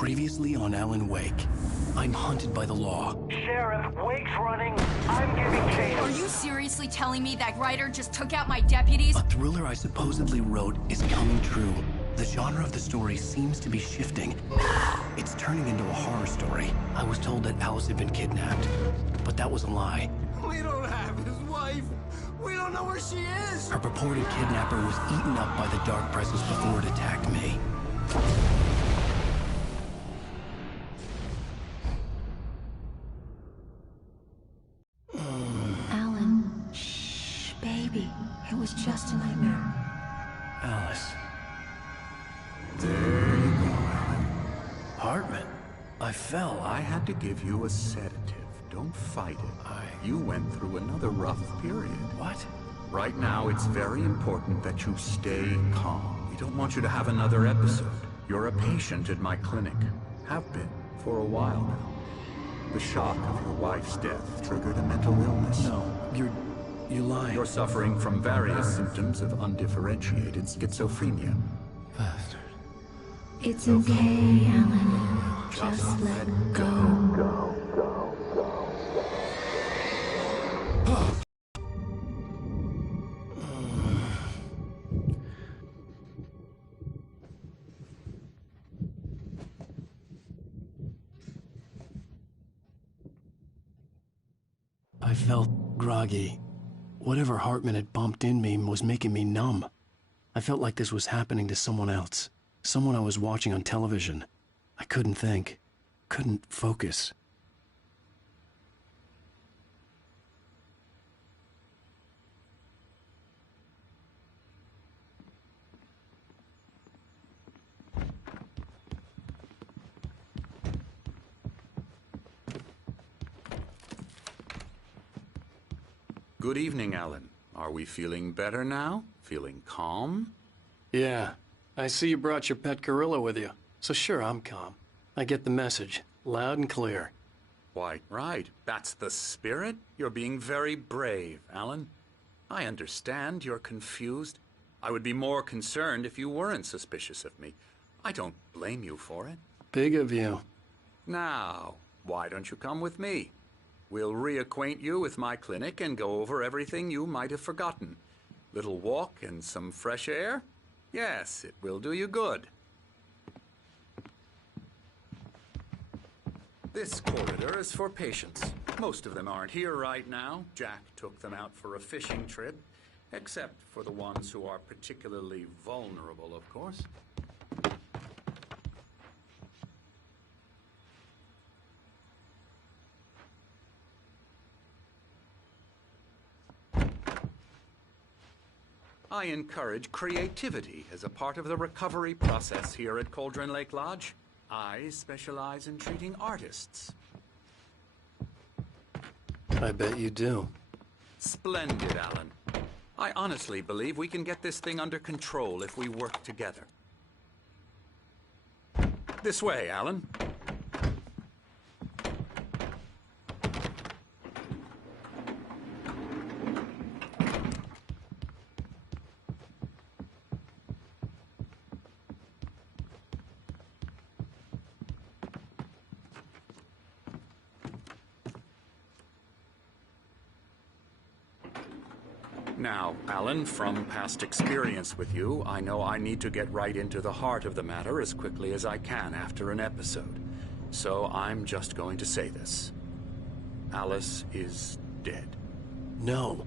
Previously on Alan Wake. I'm hunted by the law. Sheriff, Wake's running. I'm giving chase. Are you seriously telling me that writer just took out my deputies? A thriller I supposedly wrote is coming true. The genre of the story seems to be shifting. It's turning into a horror story. I was told that Alice had been kidnapped, but that was a lie. We don't have his wife. We don't know where she is. Her purported kidnapper was eaten up by the dark presence before it attacked me. Alan, shh, baby. It was just a nightmare. Alice. There you go, Alan. Hartman. I fell. I had to give you a sedative. Don't fight it. You went through another rough period. What? Right now, it's very important that you stay calm. We don't want you to have another episode. You're a patient at my clinic. Have been for a while now. The shock of your wife's death triggered a mental illness. No, you're lying. You're suffering from various symptoms of undifferentiated schizophrenia. Bastard. It's okay, Alan. Just let go. I felt groggy. Whatever Hartman had bumped in me was making me numb. I felt like this was happening to someone else. Someone I was watching on television. I couldn't think. Couldn't focus. Good evening, Alan. Are we feeling better now? Feeling calm? Yeah. I see you brought your pet gorilla with you. So sure, I'm calm. I get the message. Loud and clear. Why, right. That's the spirit. You're being very brave, Alan. I understand you're confused. I would be more concerned if you weren't suspicious of me. I don't blame you for it. Big of you. Now, why don't you come with me? We'll reacquaint you with my clinic and go over everything you might have forgotten. Little walk and some fresh air? Yes, it will do you good. This corridor is for patients. Most of them aren't here right now. Jack took them out for a fishing trip, except for the ones who are particularly vulnerable, of course. I encourage creativity as a part of the recovery process here at Cauldron Lake Lodge. I specialize in treating artists. I bet you do. Splendid, Alan. I honestly believe we can get this thing under control if we work together. This way, Alan. Now, Alan, from past experience with you, I know I need to get right into the heart of the matter as quickly as I can after an episode. So I'm just going to say this. Alice is dead. No.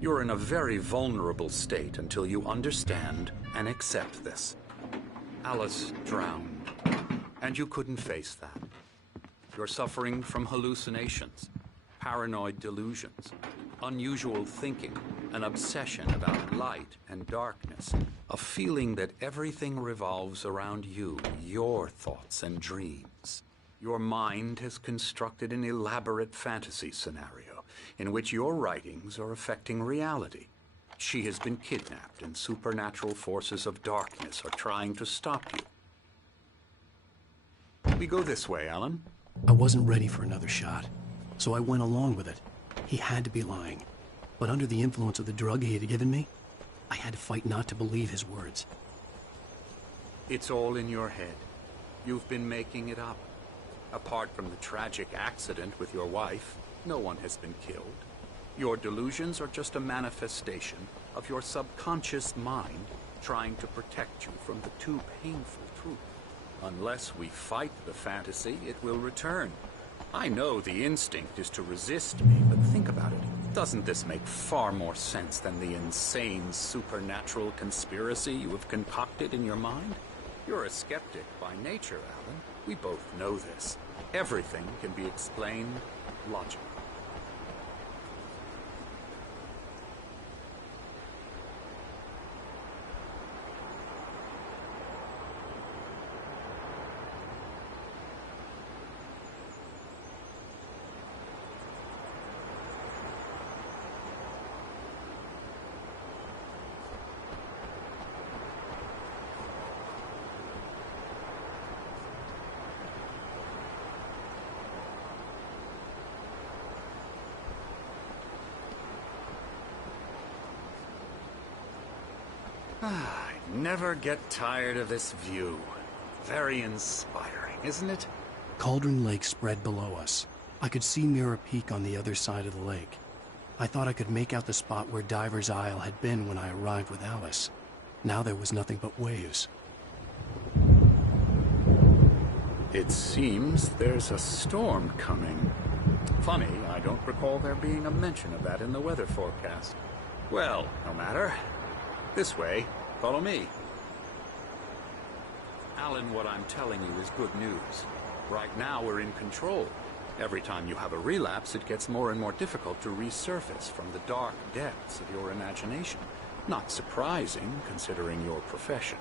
You're in a very vulnerable state until you understand and accept this. Alice drowned, and you couldn't face that. You're suffering from hallucinations, paranoid delusions, unusual thinking, an obsession about light and darkness, a feeling that everything revolves around you, your thoughts and dreams. Your mind has constructed an elaborate fantasy scenario in which your writings are affecting reality. She has been kidnapped and supernatural forces of darkness are trying to stop you. We go this way, Alan. I wasn't ready for another shot, so I went along with it. He had to be lying. But under the influence of the drug he had given me, I had to fight not to believe his words. It's all in your head. You've been making it up. Apart from the tragic accident with your wife, no one has been killed. Your delusions are just a manifestation of your subconscious mind trying to protect you from the too painful truth. Unless we fight the fantasy, it will return. I know the instinct is to resist me, but think about it. Doesn't this make far more sense than the insane supernatural conspiracy you have concocted in your mind? You're a skeptic by nature, Alan. We both know this. Everything can be explained logically. I never get tired of this view. Very inspiring, isn't it? Cauldron Lake spread below us. I could see Mirror Peak on the other side of the lake. I thought I could make out the spot where Diver's Isle had been when I arrived with Alice. Now there was nothing but waves. It seems there's a storm coming. Funny, I don't recall there being a mention of that in the weather forecast. Well, no matter. This way. Follow me. Alan, what I'm telling you is good news. Right now, we're in control. Every time you have a relapse, it gets more and more difficult to resurface from the dark depths of your imagination. Not surprising, considering your profession.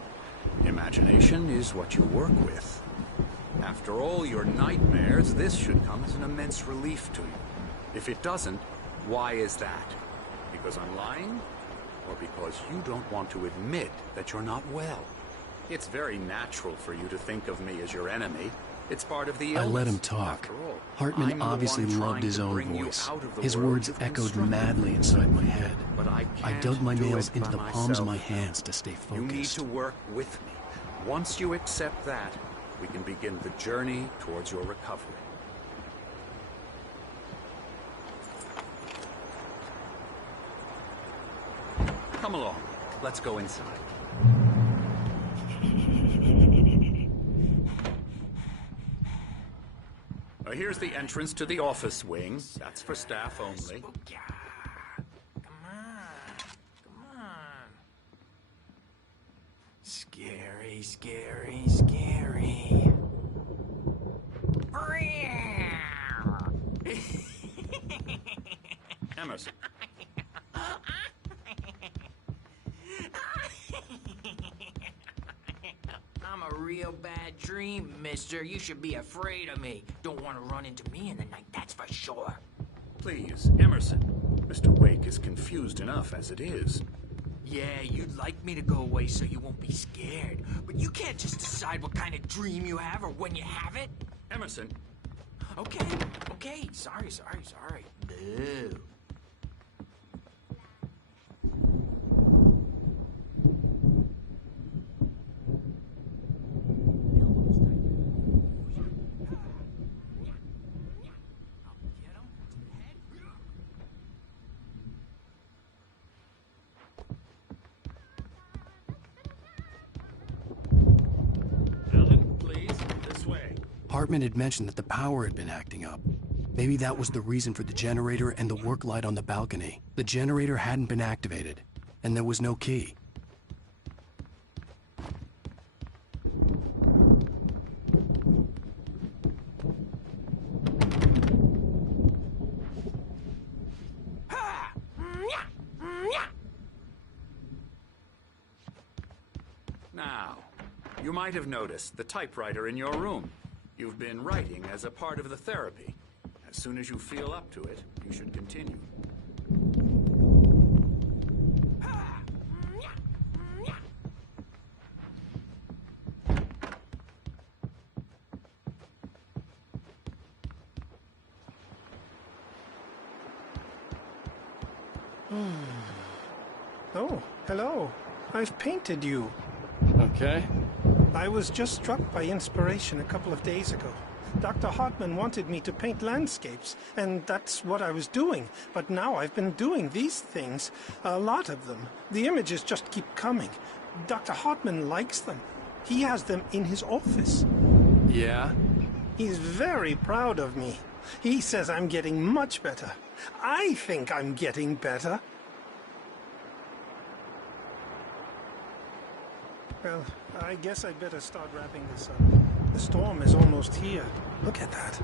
Imagination is what you work with. After all your nightmares, this should come as an immense relief to you. If it doesn't, why is that? Because I'm lying? Or because you don't want to admit that you're not well? It's very natural for you to think of me as your enemy. It's part of the illness. I let him talk. Hartman obviously loved his own voice. His words echoed madly inside my head. But I dug my nails into the palms of my hands to stay focused. You need to work with me. Once you accept that, we can begin the journey towards your recovery. Come along. Let's go inside. Here's the entrance to the office wing. That's for staff only. Come on. Scary, scary, scary. Emerson. I'm a real bad dream, mister. You should be afraid of me. Don't want to run into me in the night, that's for sure. Please, Emerson. Mr. Wake is confused enough as it is. Yeah, you'd like me to go away so you won't be scared. But you can't just decide what kind of dream you have or when you have it. Emerson. Okay. Sorry. Boo. Hartman had mentioned that the power had been acting up. Maybe that was the reason for the generator and the work light on the balcony. The generator hadn't been activated, and there was no key. Now, you might have noticed the typewriter in your room. You've been writing as a part of the therapy. As soon as you feel up to it, you should continue. Oh, hello. I've painted you. Okay. I was just struck by inspiration a couple of days ago. Dr. Hartman wanted me to paint landscapes, and that's what I was doing. But now I've been doing these things, a lot of them. The images just keep coming. Dr. Hartman likes them. He has them in his office. Yeah? He's very proud of me. He says I'm getting much better. I think I'm getting better. Well, I guess I'd better start wrapping this up. The storm is almost here. Look at that.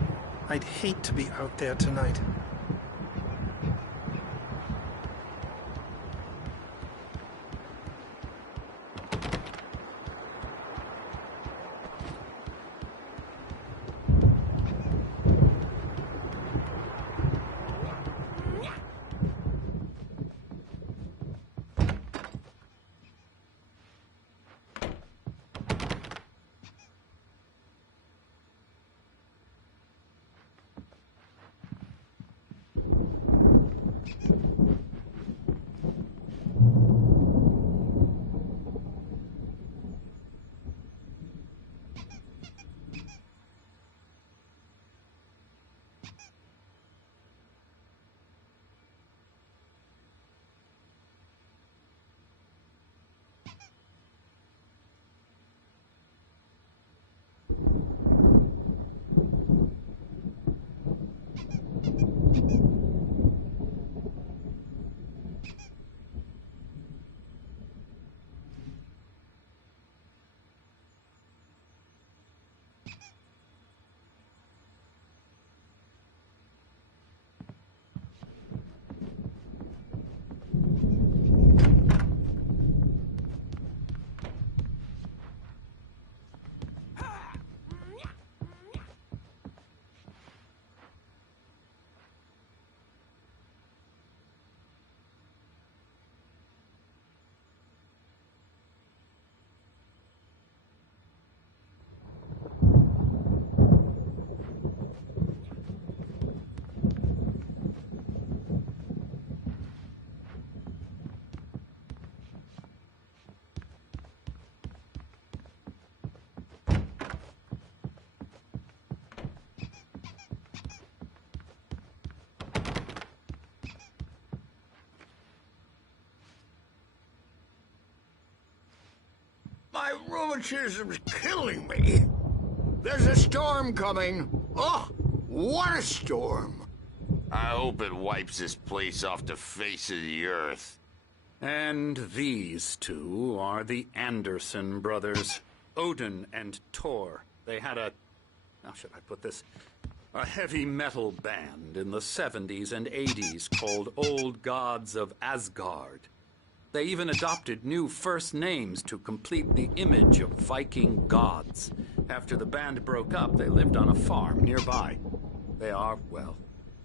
I'd hate to be out there tonight. My rheumatism's killing me. There's a storm coming. Oh, what a storm. I hope it wipes this place off the face of the earth. And these two are the Anderson brothers, Odin and Thor. They had a, how should I put this, a heavy metal band in the 70s and 80s called Old Gods of Asgard. They even adopted new first names to complete the image of Viking gods. After the band broke up, they lived on a farm nearby. They are, well,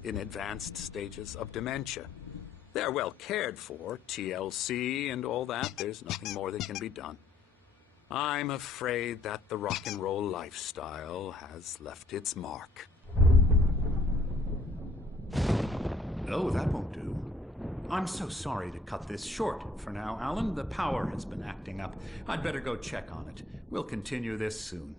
in advanced stages of dementia. They're well cared for, TLC and all that. There's nothing more that can be done. I'm afraid that the rock and roll lifestyle has left its mark. Oh, that won't do. I'm so sorry to cut this short for now, Alan. The power has been acting up. I'd better go check on it. We'll continue this soon.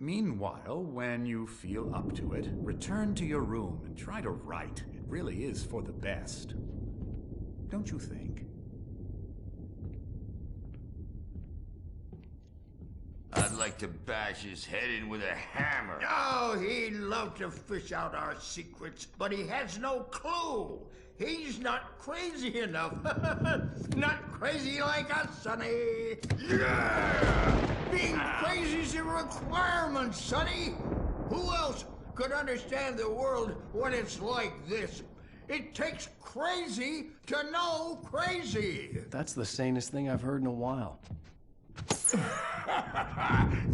Meanwhile, when you feel up to it, return to your room and try to write. It really is for the best. Don't you think? I'd like to bash his head in with a hammer. Oh, he'd love to fish out our secrets, but he has no clue. He's not crazy enough. Not crazy like us, Sonny. Yeah! Being crazy's a requirement, Sonny. Who else could understand the world when it's like this? It takes crazy to know crazy. That's the sanest thing I've heard in a while.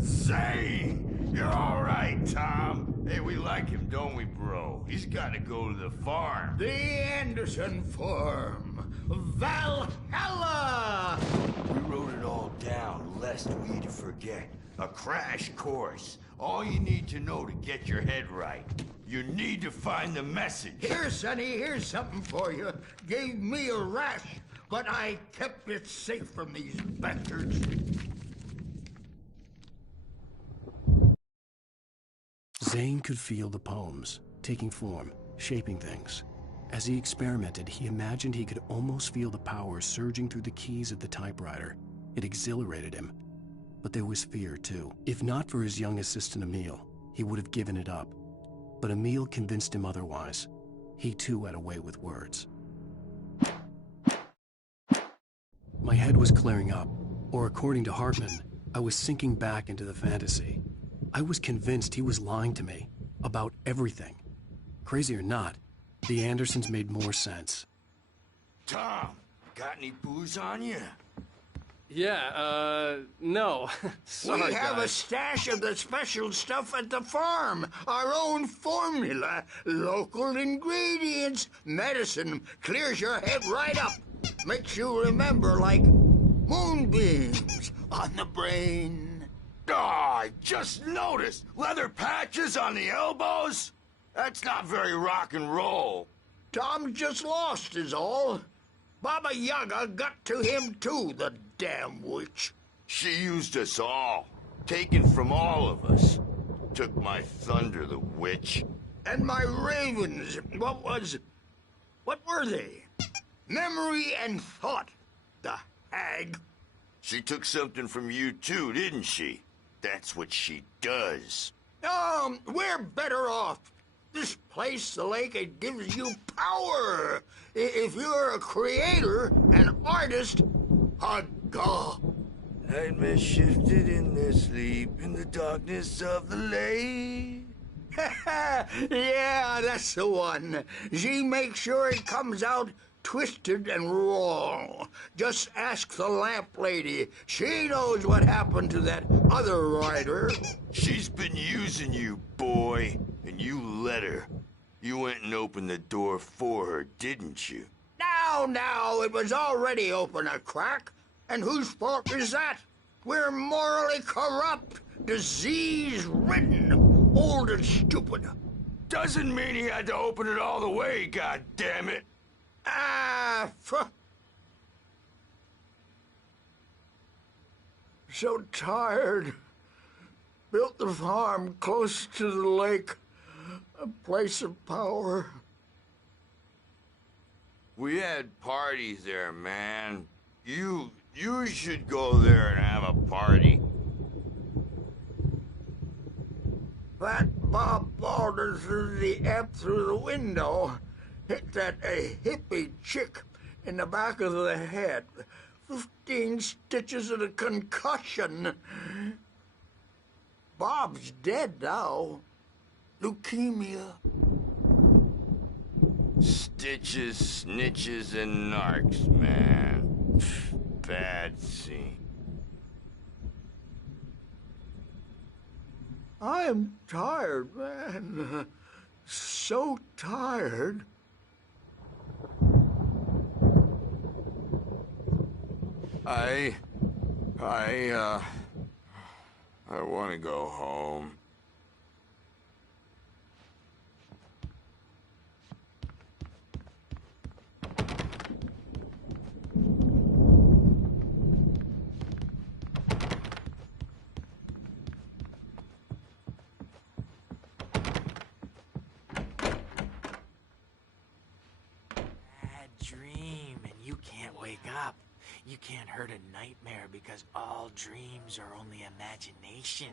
Zane! You're all right, Tom. Hey, we like him, don't we, bro? He's got to go to the farm. The Anderson farm. Valhalla! We wrote it all down, lest we forget. A crash course. All you need to know to get your head right. You need to find the message. Here, Sonny, here's something for you. Gave me a rash, but I kept it safe from these bastards. Zane could feel the poems, taking form, shaping things. As he experimented, he imagined he could almost feel the power surging through the keys of the typewriter. It exhilarated him. But there was fear, too. If not for his young assistant Emil, he would have given it up. But Emil convinced him otherwise. He too had a way with words. My head was clearing up, or according to Hartman, I was sinking back into the fantasy. I was convinced he was lying to me about everything. Crazy or not, the Andersons made more sense. Tom, got any booze on you? Yeah, no. Sorry, we have guys. a stash of the special stuff at the farm. Our own formula. Local ingredients. Medicine clears your head right up. Makes you remember like moonbeams on the brain. Oh, I just noticed. Leather patches on the elbows? That's not very rock and roll. Tom just lost is all. Baba Yaga got to him too, the damn witch. She used us all. Taken from all of us. Took my thunder, the witch. And my ravens. What were they? Memory and thought. The hag. She took something from you too, didn't she? That's what she does. We're better off. This place, the lake, it gives you power. If you're a creator, an artist, a god. Nightmares shifted in their sleep in the darkness of the lake. Yeah, that's the one. She makes sure it comes out twisted and wrong. Just ask the lamp lady. She knows what happened to that other writer. She's been using you, boy, and you let her. You went and opened the door for her, didn't you? Now, it was already open a crack. And whose fault is that? We're morally corrupt, disease-ridden, old and stupid. Doesn't mean he had to open it all the way, goddammit. So tired. Built the farm close to the lake. A place of power. We had parties there, man. You should go there and have a party. That Bob Balder threw the app through the window. Hit that hippie chick in the back of the head. 15 stitches and a concussion. Bob's dead now. Leukemia. Stitches, snitches, and narcs, man. Bad scene. I am tired, man. So tired. I want to go home. Bad dream, and you can't wake up. You can't hurt a nightmare because all dreams are only imagination.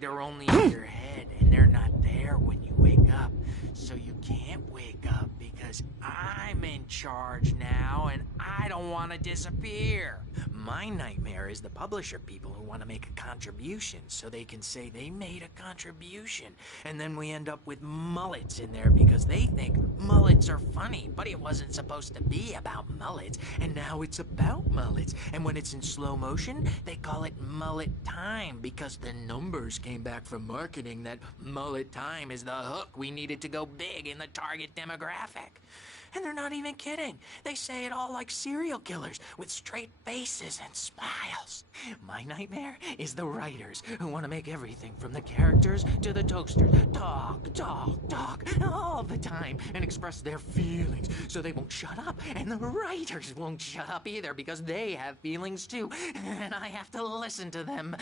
They're only in your head, and they're not there when you wake up. So you can't wake up because I'm in charge now, and I don't want to disappear. My nightmare is the publisher people who want to make a contribution so they can say they made a contribution. And then we end up with mullets in there because they think mullets are funny, but it wasn't supposed to be about mullets, and now it's about mullets. And when it's in slow motion, they call it mullet time because the numbers came back from marketing that mullet time is the hook we needed to go big in the target demographic. And they're not even kidding. They say it all like serial killers with straight faces and smiles. My nightmare is the writers who want to make everything from the characters to the toasters talk all the time and express their feelings so they won't shut up. And the writers won't shut up either because they have feelings too. And I have to listen to them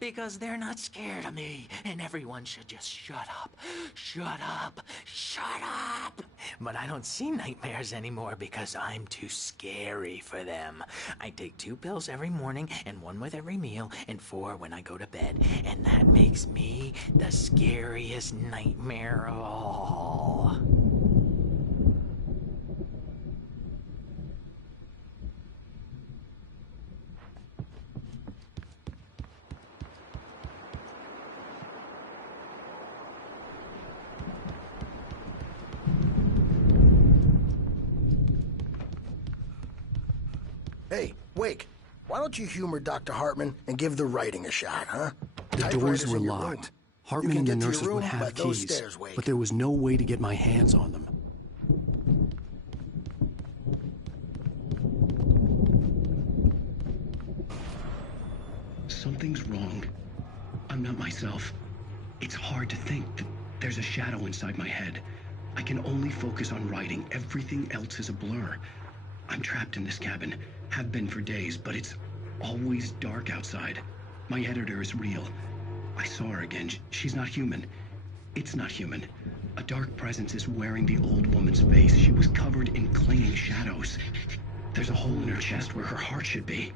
because they're not scared of me. And everyone should just shut up. Shut up. Shut up. But I don't see nightmares anymore because I'm too scary for them. I take 2 pills every morning and 1 with every meal and 4 when I go to bed. And that makes me the scariest nightmare of all. Hey, Wake, why don't you humor Dr. Hartman and give the writing a shot, huh? The doors were locked. Hartman and the nurses would have keys, but there was no way to get my hands on them. Something's wrong. I'm not myself. It's hard to think that there's a shadow inside my head. I can only focus on writing. Everything else is a blur. I'm trapped in this cabin. Have been for days, but it's always dark outside. My editor is real. I saw her again. She's not human. It's not human. A dark presence is wearing the old woman's face. She was covered in clinging shadows. There's a hole in her chest where her heart should be.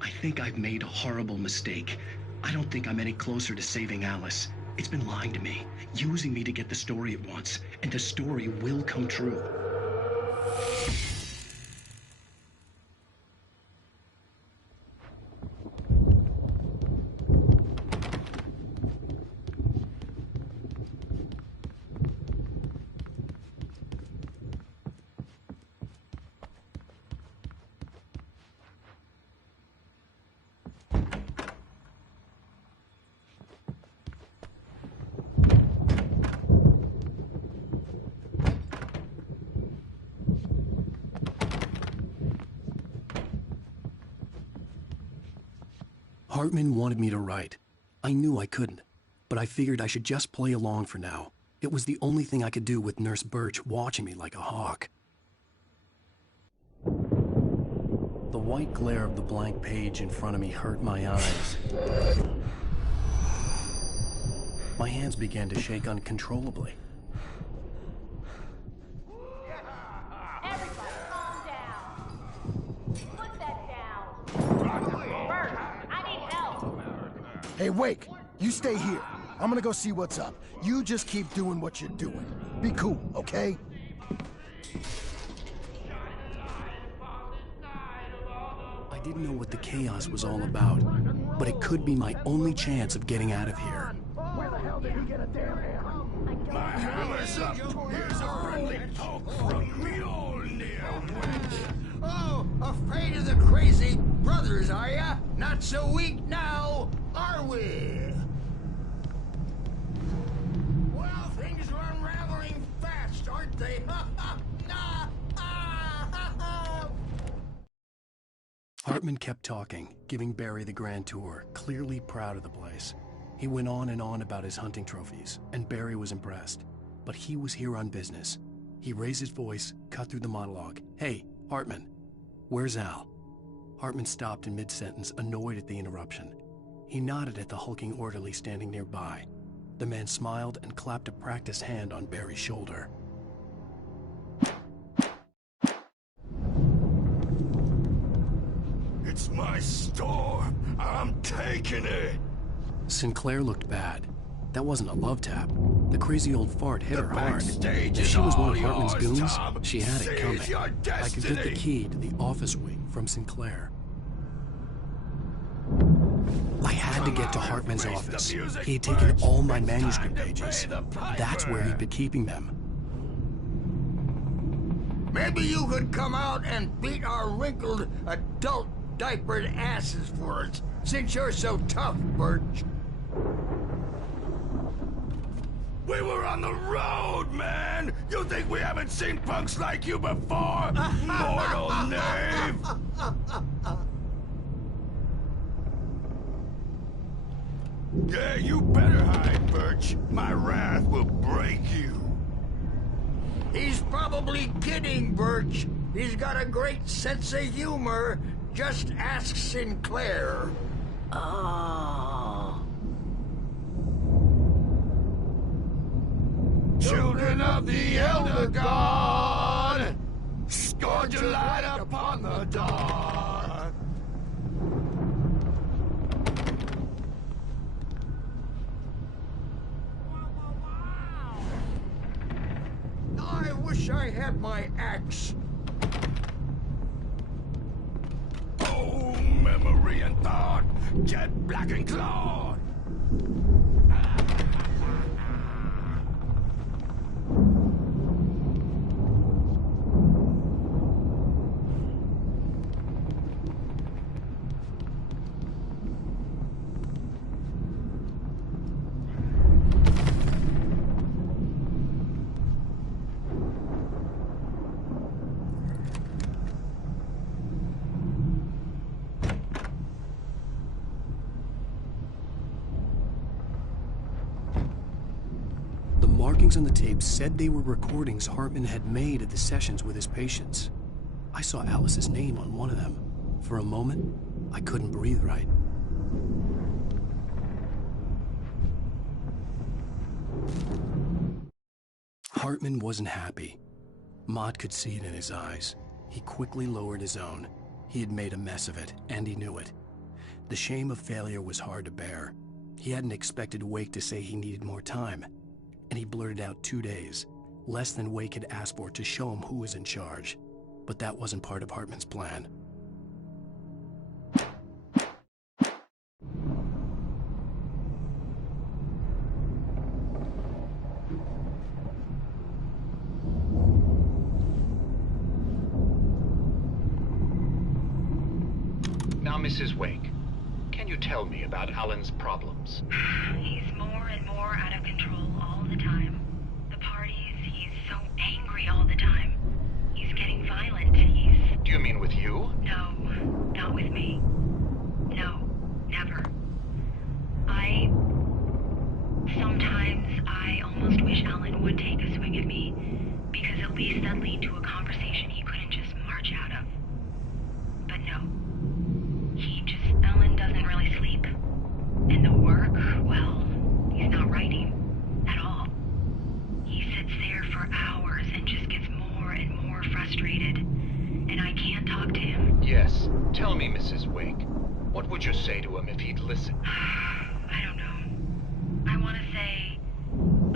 I think I've made a horrible mistake. I don't think I'm any closer to saving Alice. It's been lying to me, using me to get the story it wants, and the story will come true. Hartman wanted me to write. I knew I couldn't, but I figured I should just play along for now. It was the only thing I could do with Nurse Birch watching me like a hawk. The white glare of the blank page in front of me hurt my eyes. My hands began to shake uncontrollably. Everybody calm down. Put that down. Bert, I need help. Hey, Wake, you stay here. I'm gonna go see what's up. You just keep doing what you're doing. Be cool, okay? I didn't know what the chaos was all about, but it could be my only chance of getting out of here. Where the hell did he get a damn hammer? My hammer's up. Here's a friendly poke from Mjolnir. Oh, afraid of the crazy brothers, are ya? Not so weak now, are we? Well, things are unraveling fast, aren't they? Hartman kept talking, giving Barry the grand tour, clearly proud of the place. He went on and on about his hunting trophies, and Barry was impressed. But he was here on business. He raised his voice, cut through the monologue. Hey, Hartman, where's Al? Hartman stopped in mid-sentence, annoyed at the interruption. He nodded at the hulking orderly standing nearby. The man smiled and clapped a practiced hand on Barry's shoulder. It's my store. I'm taking it. Sinclair looked bad. That wasn't a love tap. The crazy old fart hit her hard. Backstage If is she was one all of Hartman's yours, goons, Tom. she had it Seize coming. your I could get the destiny. key to the office wing from Sinclair. I had to get to Hartman's office. He had taken all my manuscript pages. That's where he'd been keeping them. Maybe you could come out and beat our wrinkled adult diapered asses for us, since you're so tough, Birch. We were on the road, man! You think we haven't seen punks like you before? Mortal knave! Yeah, you better hide, Birch. My wrath will break you. He's probably kidding, Birch. He's got a great sense of humor. Just ask Sinclair. Oh. Children of the Elder God, scourge your light upon the dawn. I wish I had my axe. Oh, memory and thought, jet black and clawed. Markings on the tape said they were recordings Hartman had made at the sessions with his patients. I saw Alice's name on one of them. For a moment, I couldn't breathe right. Hartman wasn't happy. Maude could see it in his eyes. He quickly lowered his own. He had made a mess of it, and he knew it. The shame of failure was hard to bear. He hadn't expected Wake to say he needed more time. And he blurted out 2 days, less than Wake had asked for to show him who was in charge. But that wasn't part of Hartman's plan. Now, Mrs. Wake, can you tell me about Alan's problems? He's more and more out of control all the time. The parties, he's so angry all the time. He's getting violent. Do you mean with you? No, not with me. No, never. Sometimes I almost wish Alan would take a swing at me, because at least that'd lead to a conversation he couldn't just march out of. But no. Alan doesn't really sleep. And the work, well, he's not writing at all. He sits there for hours and just gets more and more frustrated. And I can't talk to him. Yes. Tell me, Mrs. Wake. What would you say to him if he'd listen? I don't know. I want to say,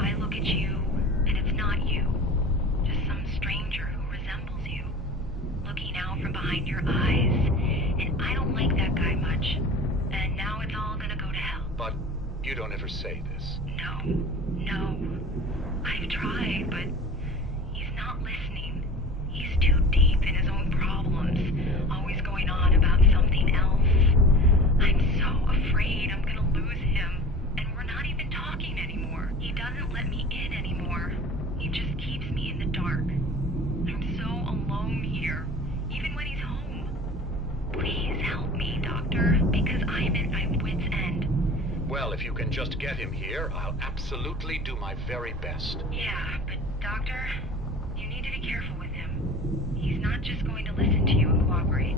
I look at you, and it's not you. Just some stranger who resembles you. Looking out from behind your eyes. And I don't like that guy much. And now it's all gonna go to hell. But you don't ever say this. No. I've tried, but he's not listening. He's too deep in his own problems, always going on about something else. I'm so afraid I'm gonna lose him, and we're not even talking anymore. He doesn't let me in anymore. He just keeps me in the dark. I'm so alone here, even when he's home. Please help me, Doctor, because I'm at my wit's end. Well, if you can just get him here, I'll absolutely do my very best. Yeah, but Doctor, you need to be careful with him. He's not just going to listen to you and cooperate.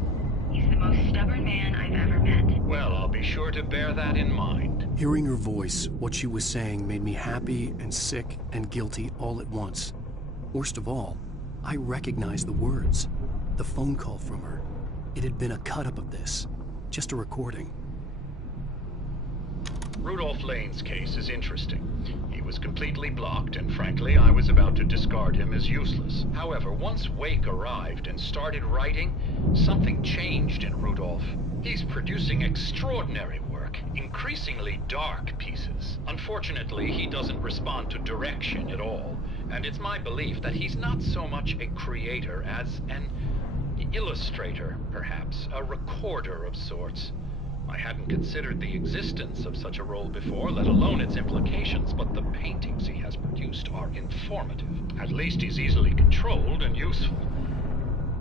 He's the most stubborn man I've ever met. Well, I'll be sure to bear that in mind. Hearing her voice, what she was saying made me happy and sick and guilty all at once. Worst of all, I recognized the words. The phone call from her. It had been a cut-up of this. Just a recording. Rudolph Lane's case is interesting. He was completely blocked, and frankly, I was about to discard him as useless. However, once Wake arrived and started writing, something changed in Rudolph. He's producing extraordinary work, increasingly dark pieces. Unfortunately, he doesn't respond to direction at all, and it's my belief that he's not so much a creator as an illustrator, perhaps, a recorder of sorts. I hadn't considered the existence of such a role before, let alone its implications, but the paintings he has produced are informative. At least he's easily controlled and useful.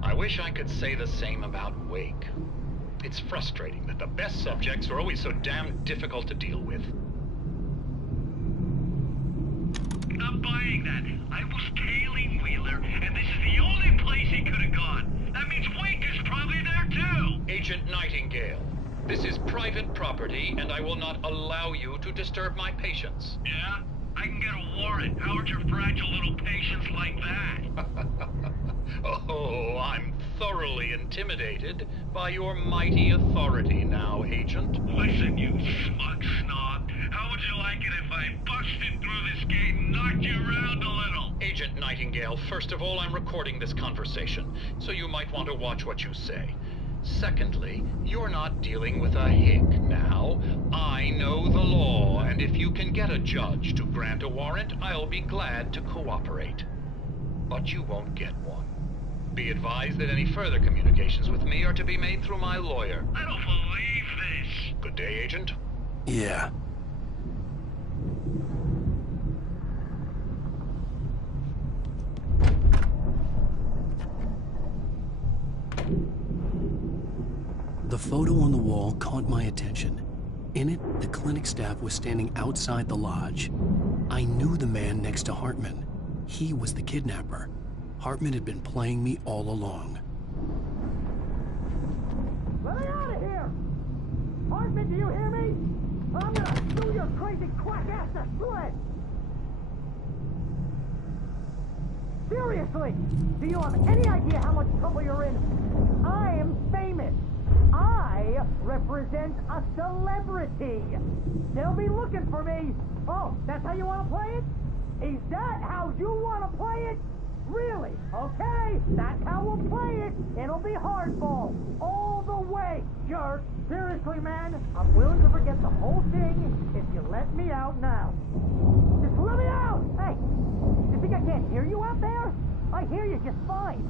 I wish I could say the same about Wake. It's frustrating that the best subjects are always so damn difficult to deal with. Not buying that. I was tailing Wheeler, and this is the only place he could have gone. That means Wake is probably there too! Agent Nightingale, this is private property, and I will not allow you to disturb my patients. Yeah? I can get a warrant. How would your fragile little patients like that? Oh, I'm thoroughly intimidated by your mighty authority now, Agent. Listen, you smug snob. How would you like it if I busted through this gate and knocked you around a little? Agent Nightingale, first of all, I'm recording this conversation, so you might want to watch what you say. Secondly, you're not dealing with a hick now. I know the law, and if you can get a judge to grant a warrant, I'll be glad to cooperate. But you won't get one. Be advised that any further communications with me are to be made through my lawyer. I don't believe this. Good day, Agent. Yeah. The photo on the wall caught my attention. In it, the clinic staff was standing outside the lodge. I knew the man next to Hartman. He was the kidnapper. Hartman had been playing me all along. Let me out of here! Hartman, do you hear me? I'm gonna chew your crazy quack ass to shreds! Seriously, do you have any idea how much trouble you're in? I am famous. I represent a celebrity. They'll be looking for me. Oh, that's how you want to play it? Is that how you want to play it? Really? Okay, that's how we'll play it. It'll be hardball. All the way, jerk. Seriously, man, I'm willing to forget the whole thing if you let me out now. Just let me out! Hey, you think I can't hear you out there? I hear you just fine.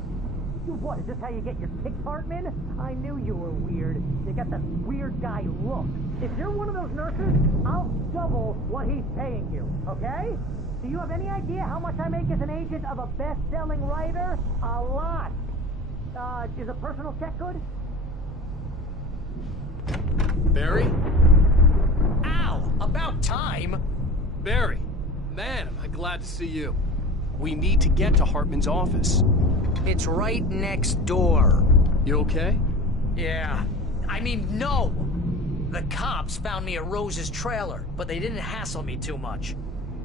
You what, is this how you get your kicks, Hartman? I knew you were weird. You got that weird guy look. If you're one of those nurses, I'll double what he's paying you, okay? Do you have any idea how much I make as an agent of a best-selling writer? A lot. Is a personal check good? Barry? Ow! About time! Barry, man, am I glad to see you. We need to get to Hartman's office. It's right next door. You okay? Yeah. I mean, no! The cops found me at Rose's trailer, but they didn't hassle me too much.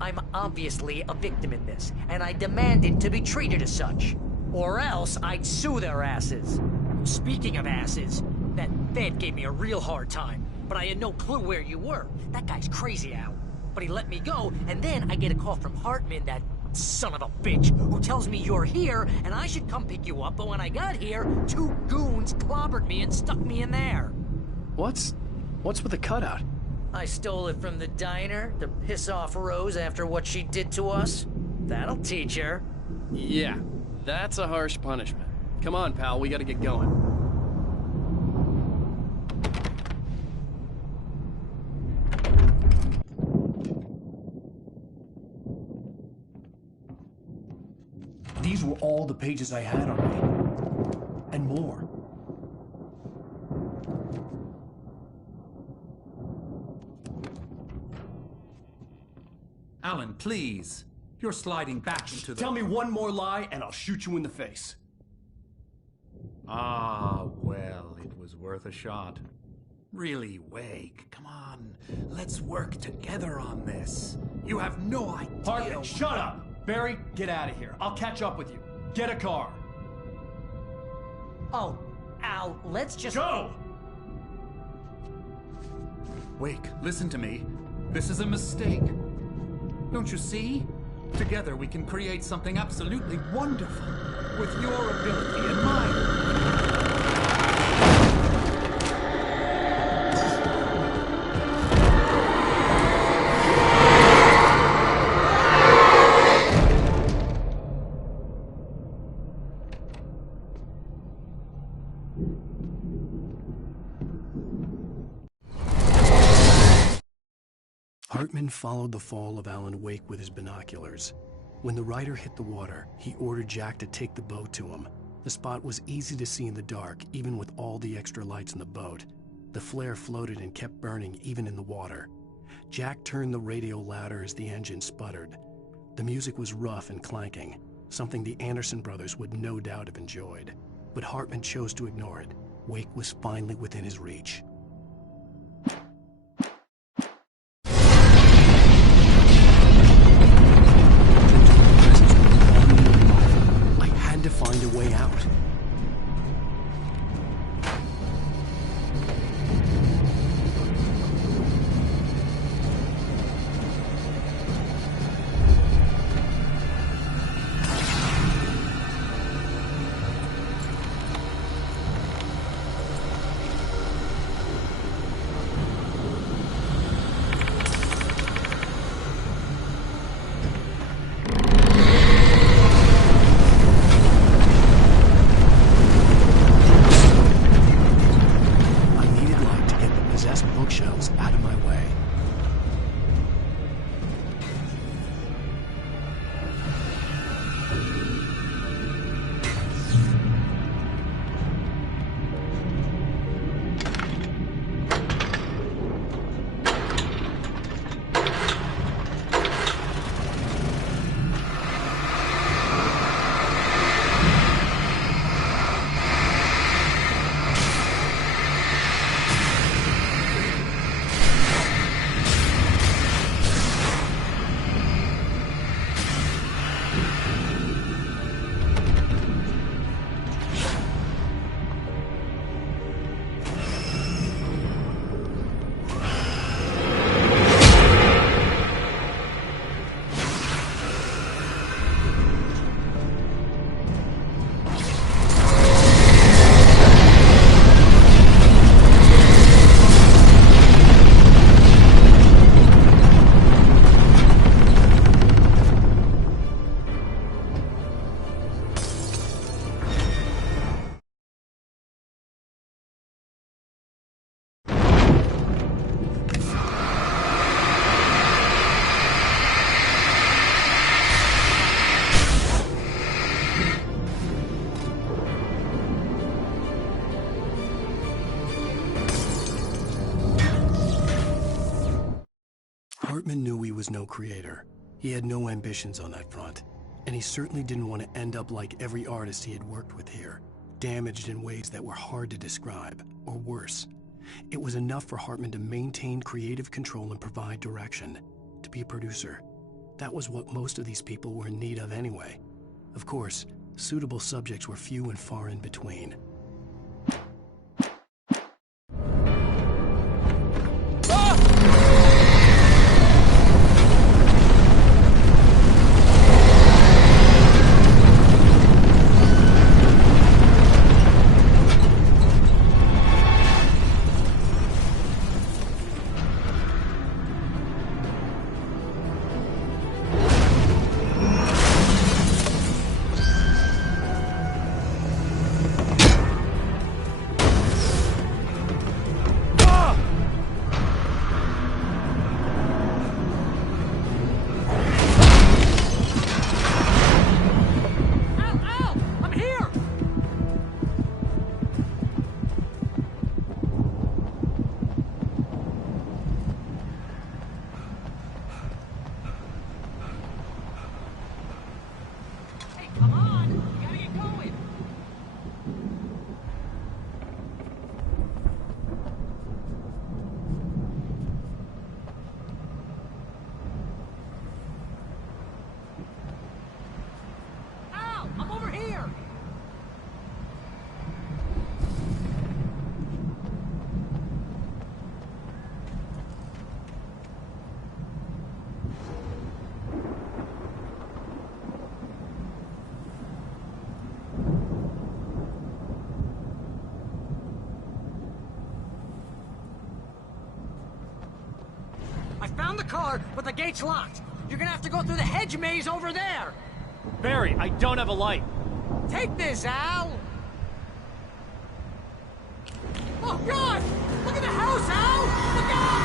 I'm obviously a victim in this, and I demanded to be treated as such. Or else I'd sue their asses. Speaking of asses, that Fed gave me a real hard time, but I had no clue where you were. That guy's crazy, Al. But he let me go, and then I get a call from Hartman, that son of a bitch, who tells me you're here, and I should come pick you up, but when I got here, 2 goons clobbered me and stuck me in there. What's with the cutout? I stole it from the diner to piss off Rose after what she did to us. That'll teach her. Yeah, that's a harsh punishment. Come on, pal, we gotta get going. These were all the pages I had on me. And more. Alan, please. You're sliding back into the... Tell me one more lie and I'll shoot you in the face. Ah, well, it was worth a shot. Really, Wake, come on. Let's work together on this. You have no idea... Hartman, shut up! Barry, get out of here. I'll catch up with you. Get a car. Oh, Al, let's just... Go! Wake, listen to me. This is a mistake. Don't you see? Together we can create something absolutely wonderful. With your ability and mine. Hartman followed the fall of Alan Wake with his binoculars. When the rider hit the water, he ordered Jack to take the boat to him. The spot was easy to see in the dark, even with all the extra lights in the boat. The flare floated and kept burning even in the water. Jack turned the radio louder as the engine sputtered. The music was rough and clanking, something the Anderson brothers would no doubt have enjoyed. But Hartman chose to ignore it. Wake was finally within his reach. I had to find a way out. Bookshelves out of my way. Hartman knew he was no creator. He had no ambitions on that front, and he certainly didn't want to end up like every artist he had worked with here, damaged in ways that were hard to describe, or worse. It was enough for Hartman to maintain creative control and provide direction, to be a producer. That was what most of these people were in need of anyway. Of course, suitable subjects were few and far in between. Found the car, but the gate's locked. You're gonna have to go through the hedge maze over there. Barry, I don't have a light. Take this, Al. Oh, God! Look at the house, Al! Look out!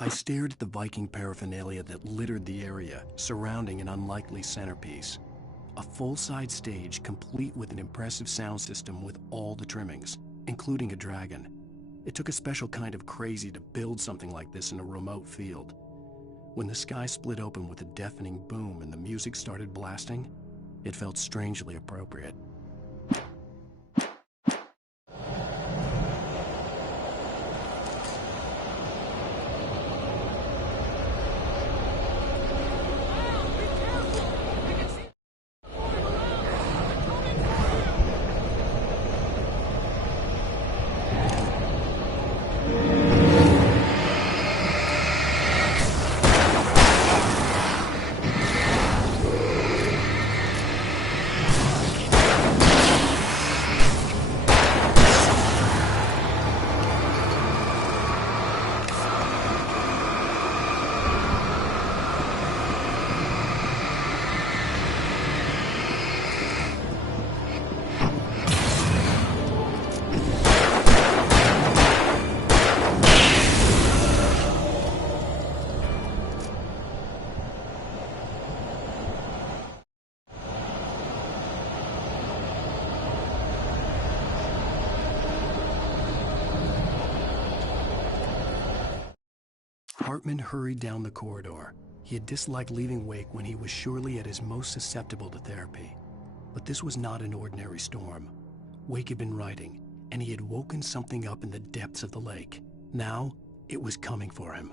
I stared at the Viking paraphernalia that littered the area, surrounding an unlikely centerpiece. A full-size stage complete with an impressive sound system with all the trimmings, including a dragon. It took a special kind of crazy to build something like this in a remote field. When the sky split open with a deafening boom and the music started blasting, it felt strangely appropriate. Hartman hurried down the corridor. He had disliked leaving Wake when he was surely at his most susceptible to therapy. But this was not an ordinary storm. Wake had been writing, and he had woken something up in the depths of the lake. Now, it was coming for him.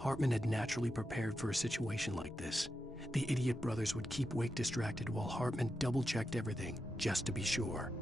Hartman had naturally prepared for a situation like this. The idiot brothers would keep Wake distracted while Hartman double-checked everything, just to be sure.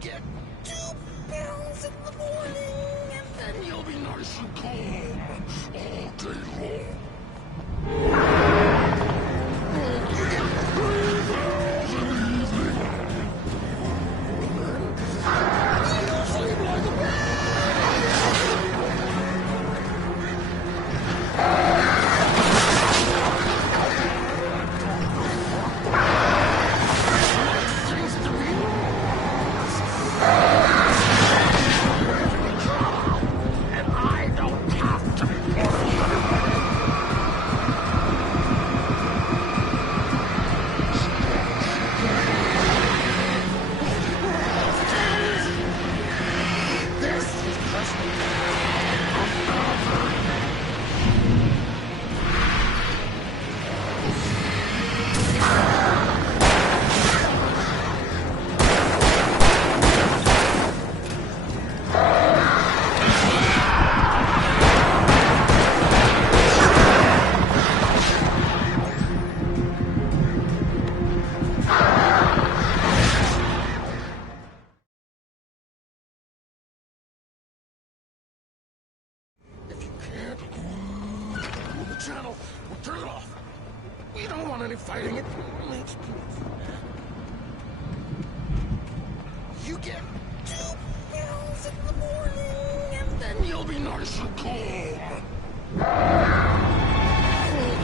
Get 2 pills in the morning, and then you'll be nice and calm all day long. You get 3 pills in the evening. You'll sleep like a baby. Channel, we'll turn it off. We don't want any fighting. It makes peace. You get 2 pills in the morning, and then you'll be nice and calm.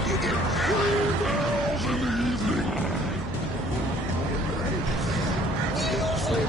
You get 3 pills in the evening. You'll sleep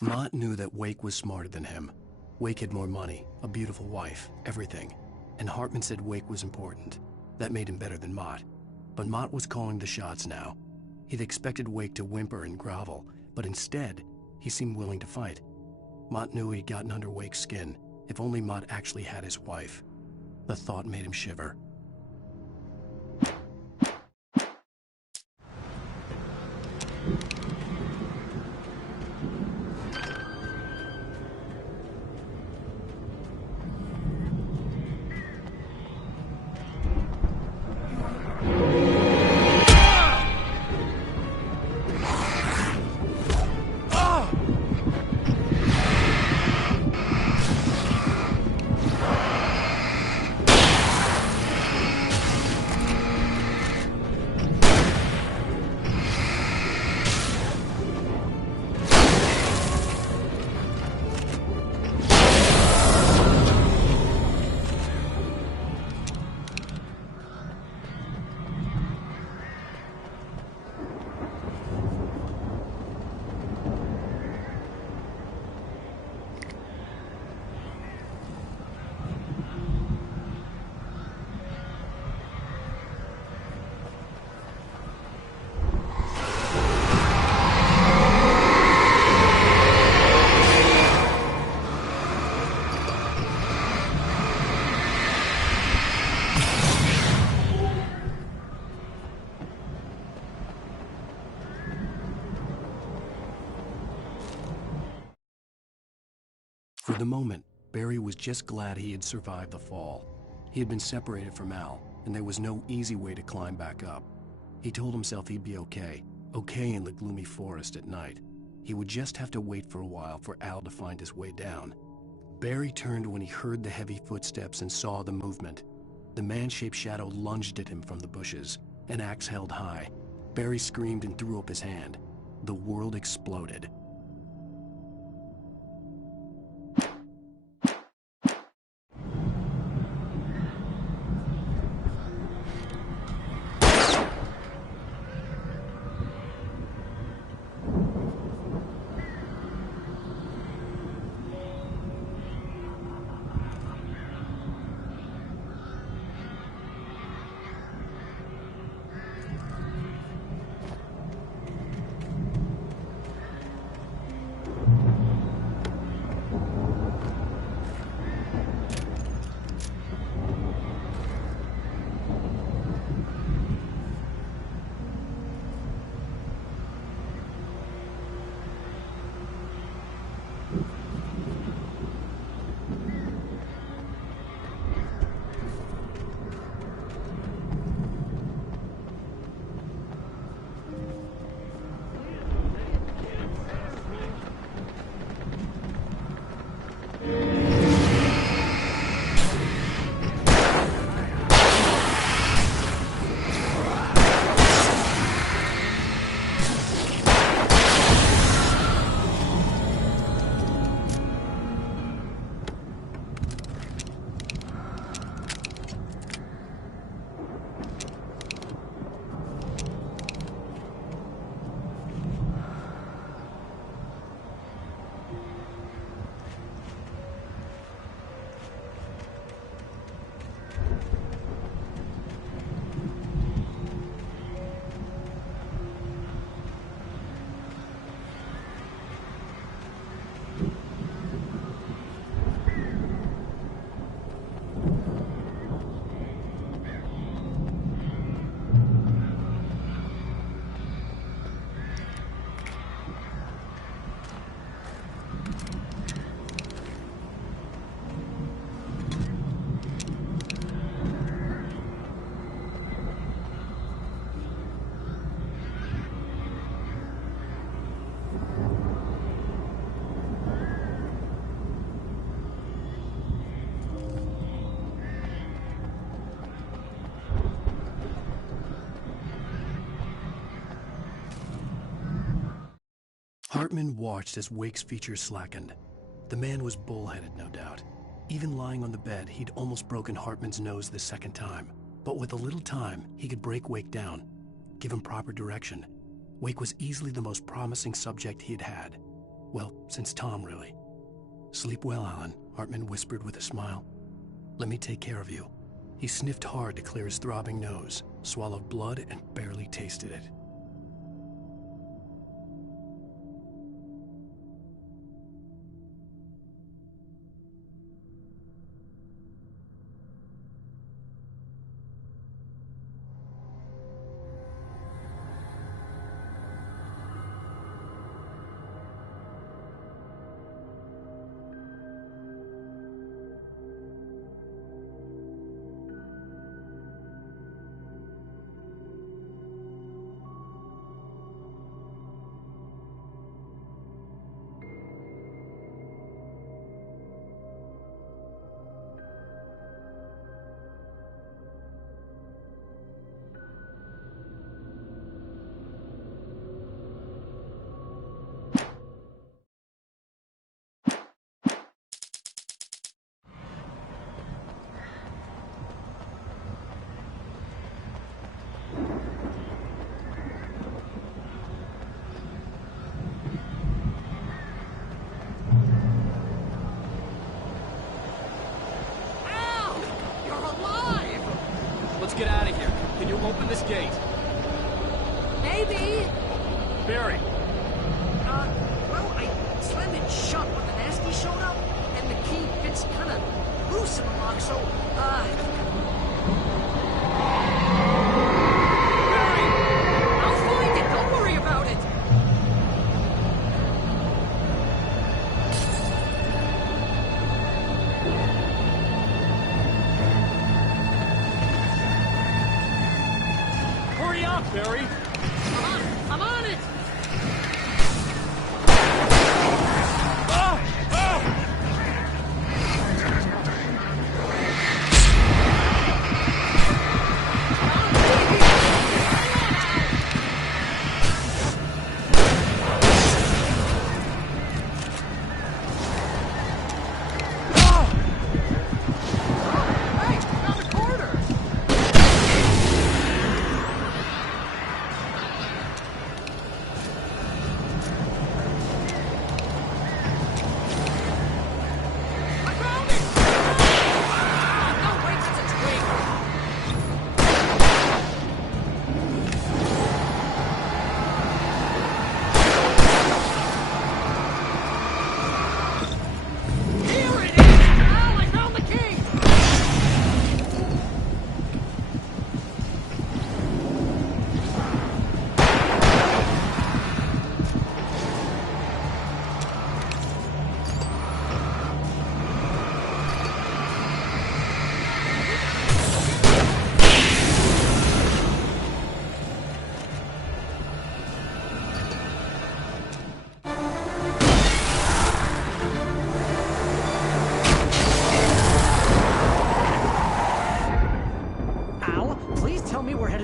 Mott knew that Wake was smarter than him. Wake had more money, a beautiful wife, everything. And Hartman said Wake was important. That made him better than Mott. But Mott was calling the shots now. He'd expected Wake to whimper and grovel, but instead, he seemed willing to fight. Mott knew he'd gotten under Wake's skin. If only Mott actually had his wife. The thought made him shiver. For the moment, Barry was just glad he had survived the fall. He had been separated from Al, and there was no easy way to climb back up. He told himself he'd be okay in the gloomy forest at night. He would just have to wait for a while for Al to find his way down. Barry turned when he heard the heavy footsteps and saw the movement. The man-shaped shadow lunged at him from the bushes, an axe held high. Barry screamed and threw up his hand. The world exploded. Hartman watched as Wake's features slackened. The man was bullheaded, no doubt. Even lying on the bed, he'd almost broken Hartman's nose the second time. But with a little time, he could break Wake down, give him proper direction. Wake was easily the most promising subject he'd had. Well, since Tom, really. "Sleep well, Alan," Hartman whispered with a smile. "Let me take care of you." He sniffed hard to clear his throbbing nose, swallowed blood, and barely tasted it. Let's get out of here. Can you open this gate? Maybe. Barry. Well, I slammed it shut when the nasty showed up, and the key fits kind of loose in the lock, so, Barry! I'll find it, don't worry about it! Hurry up, Barry! I'm on it!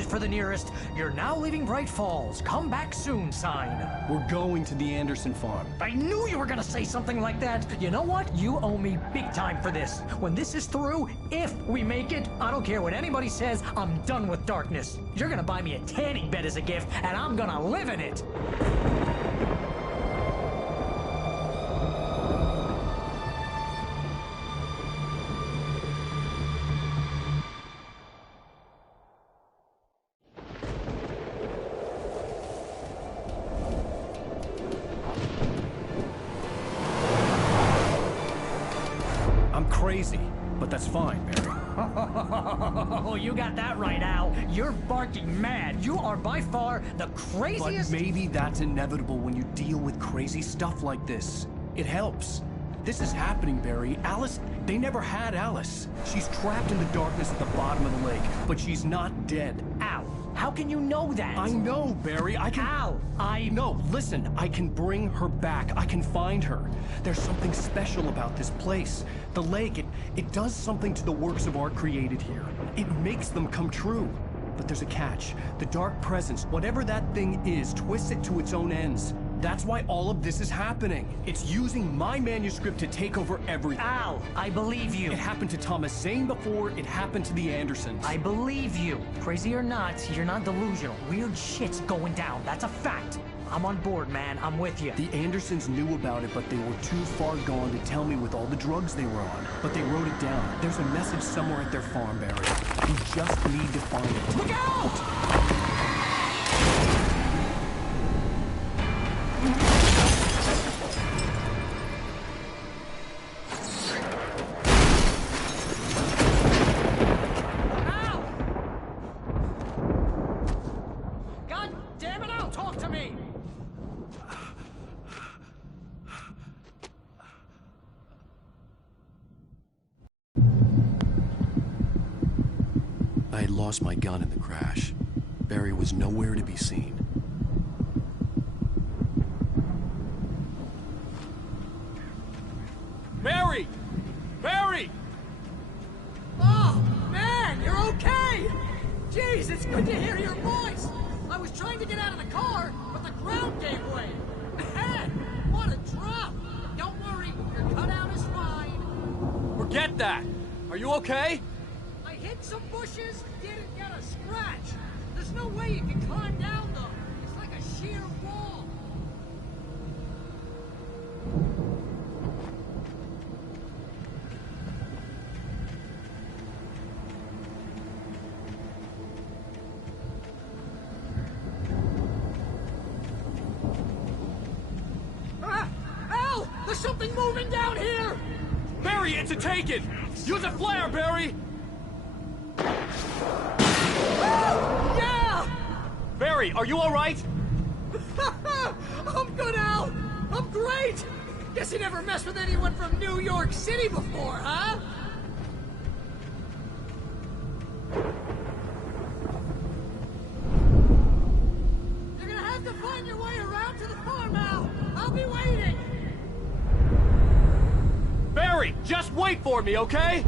For the nearest, "You're now leaving Bright Falls. Come back soon" sign. We're going to the Anderson farm. I knew you were gonna say something like that. You know what? You owe me big time for this. When this is through, if we make it, I don't care what anybody says, I'm done with darkness. You're gonna buy me a tanning bed as a gift, and I'm gonna live in it. Crazy, but that's fine, Barry. Oh, you got that right, Al. You're barking mad. You are by far the craziest... But maybe that's inevitable when you deal with crazy stuff like this. It helps. This is happening, Barry. Alice, they never had Alice. She's trapped in the darkness at the bottom of the lake, but she's not dead. Al, how can you know that? I know, Barry. I can... Al, No, listen. I can bring her back. I can find her. There's something special about this place. The lake, it does something to the works of art created here. It makes them come true. But there's a catch. The dark presence, whatever that thing is, twists it to its own ends. That's why all of this is happening. It's using my manuscript to take over everything. Al, I believe you. It happened to Thomas Zane before it happened to the Andersons. I believe you. Crazy or not, you're not delusional. Weird shit's going down. That's a fact. I'm on board, man. I'm with you. The Andersons knew about it, but they were too far gone to tell me with all the drugs they were on. But they wrote it down. There's a message somewhere at their farm, Barry. We just need to find it. Look out! I had lost my gun in the crash. Barry was nowhere to be seen. Barry! Barry! Oh, man, you're okay! Jeez, it's good to hear your voice! I was trying to get out of the car, but the ground gave way. Man, what a drop! Don't worry, your cutout is fine. Forget that! Are you okay? I hit some bushes, didn't get a scratch. There's no way you can climb down, though. It's like a sheer wall. Al! There's something moving down here! Barry, it's a take-it! Use a flare, Barry! Yeah! Barry, are you alright? I'm good, Al! I'm great! Guess you never messed with anyone from New York City before, huh? You're gonna have to find your way around to the farm, Al! I'll be waiting! Barry, just wait for me, okay?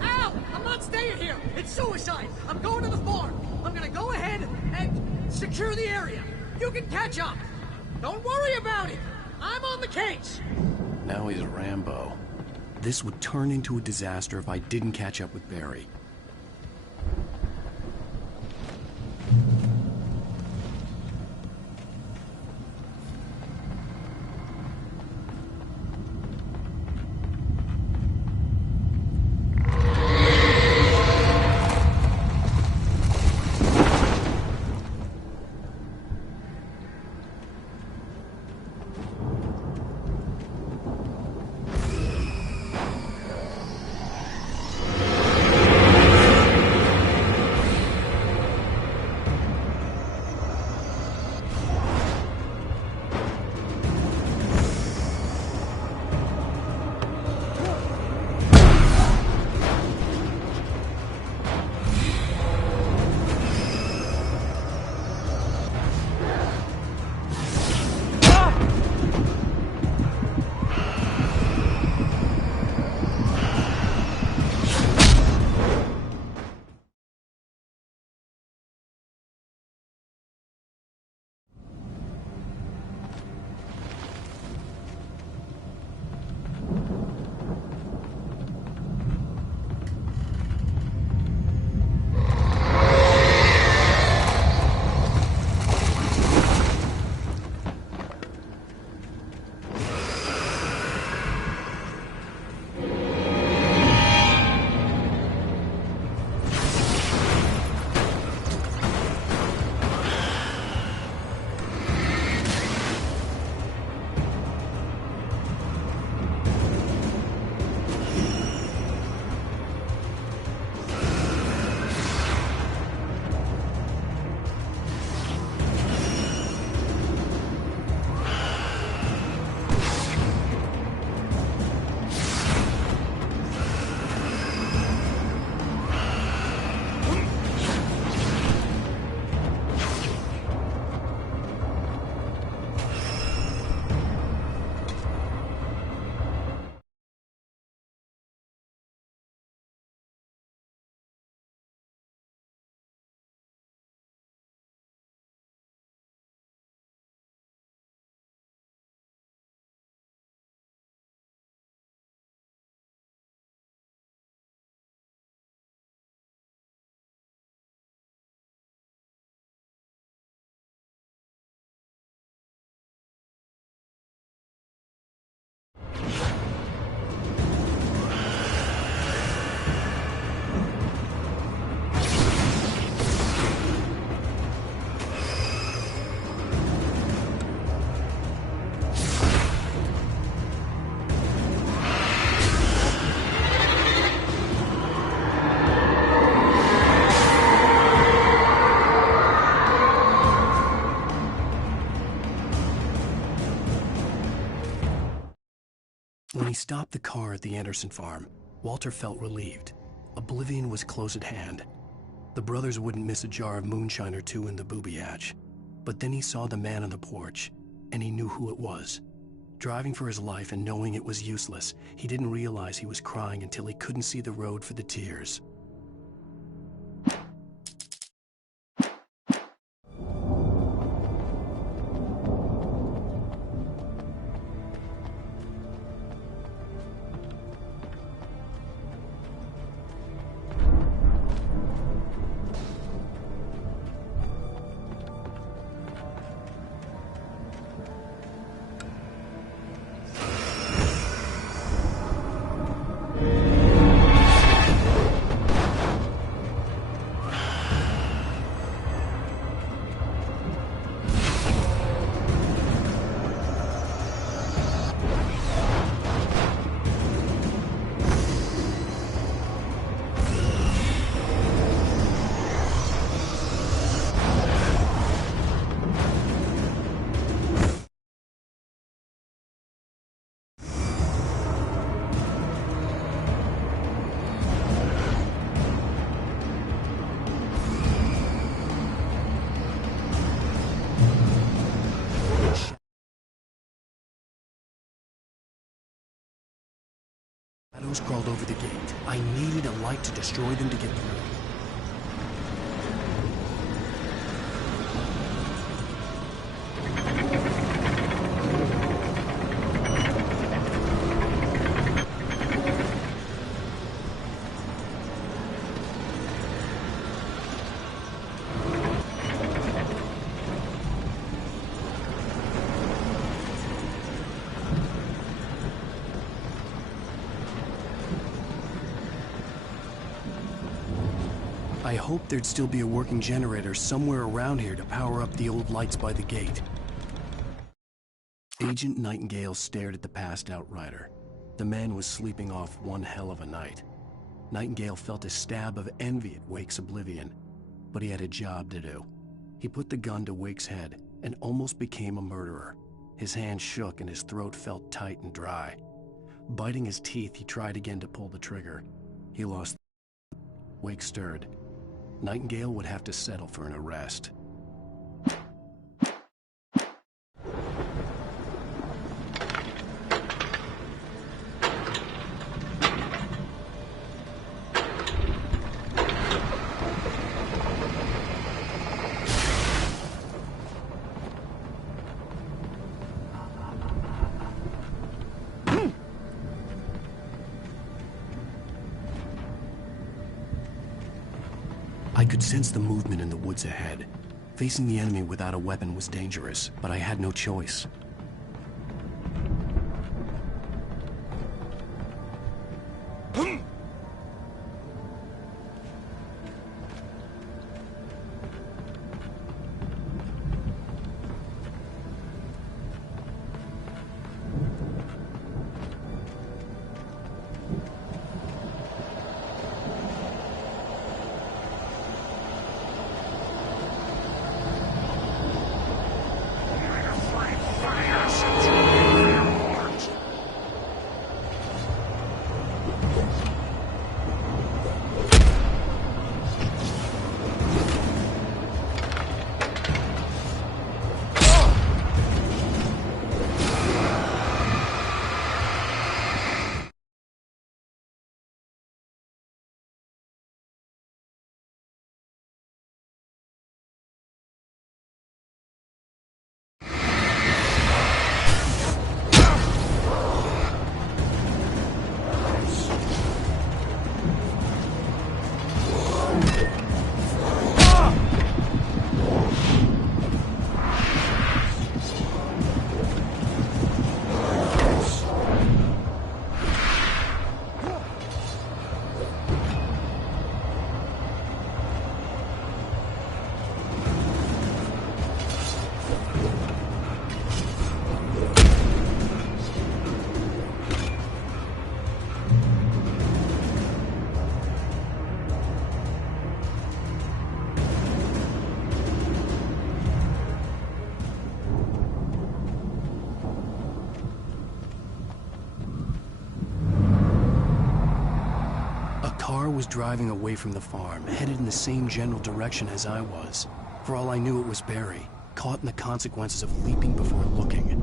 Al! I'm not staying here! It's suicide! I'm going to the farm! I'm gonna go ahead and secure the area! You can catch up! Don't worry about it! I'm on the case! Now he's Rambo. This would turn into a disaster if I didn't catch up with Barry. stopped the car at the Anderson farm. Walter felt relieved. Oblivion was close at hand. The brothers wouldn't miss a jar of moonshine or two in the booby hatch. But then he saw the man on the porch, and he knew who it was. Driving for his life and knowing it was useless, he didn't realize he was crying until he couldn't see the road for the tears. Shadows crawled over the gate. I needed a light to destroy them to get through. I hoped there'd still be a working generator somewhere around here to power up the old lights by the gate. Agent Nightingale stared at the passed-out rider. The man was sleeping off one hell of a night. Nightingale felt a stab of envy at Wake's oblivion, but he had a job to do. He put the gun to Wake's head and almost became a murderer. His hand shook and his throat felt tight and dry. Biting his teeth, he tried again to pull the trigger. He lost. Wake stirred. Nightingale would have to settle for an arrest. I could sense the movement in the woods ahead. Facing the enemy without a weapon was dangerous, but I had no choice. car was driving away from the farm, headed in the same general direction as I was. For all I knew, it was Barry, caught in the consequences of leaping before looking.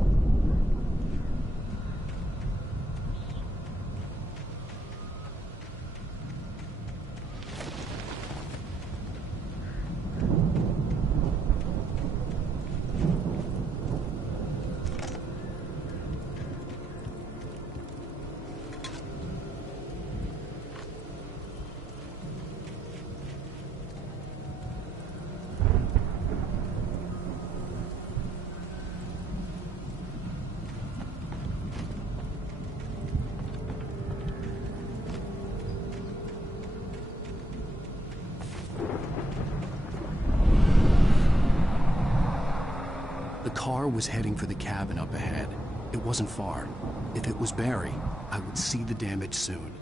The car was heading for the cabin up ahead. It wasn't far. If it was Barry, I would see the damage soon.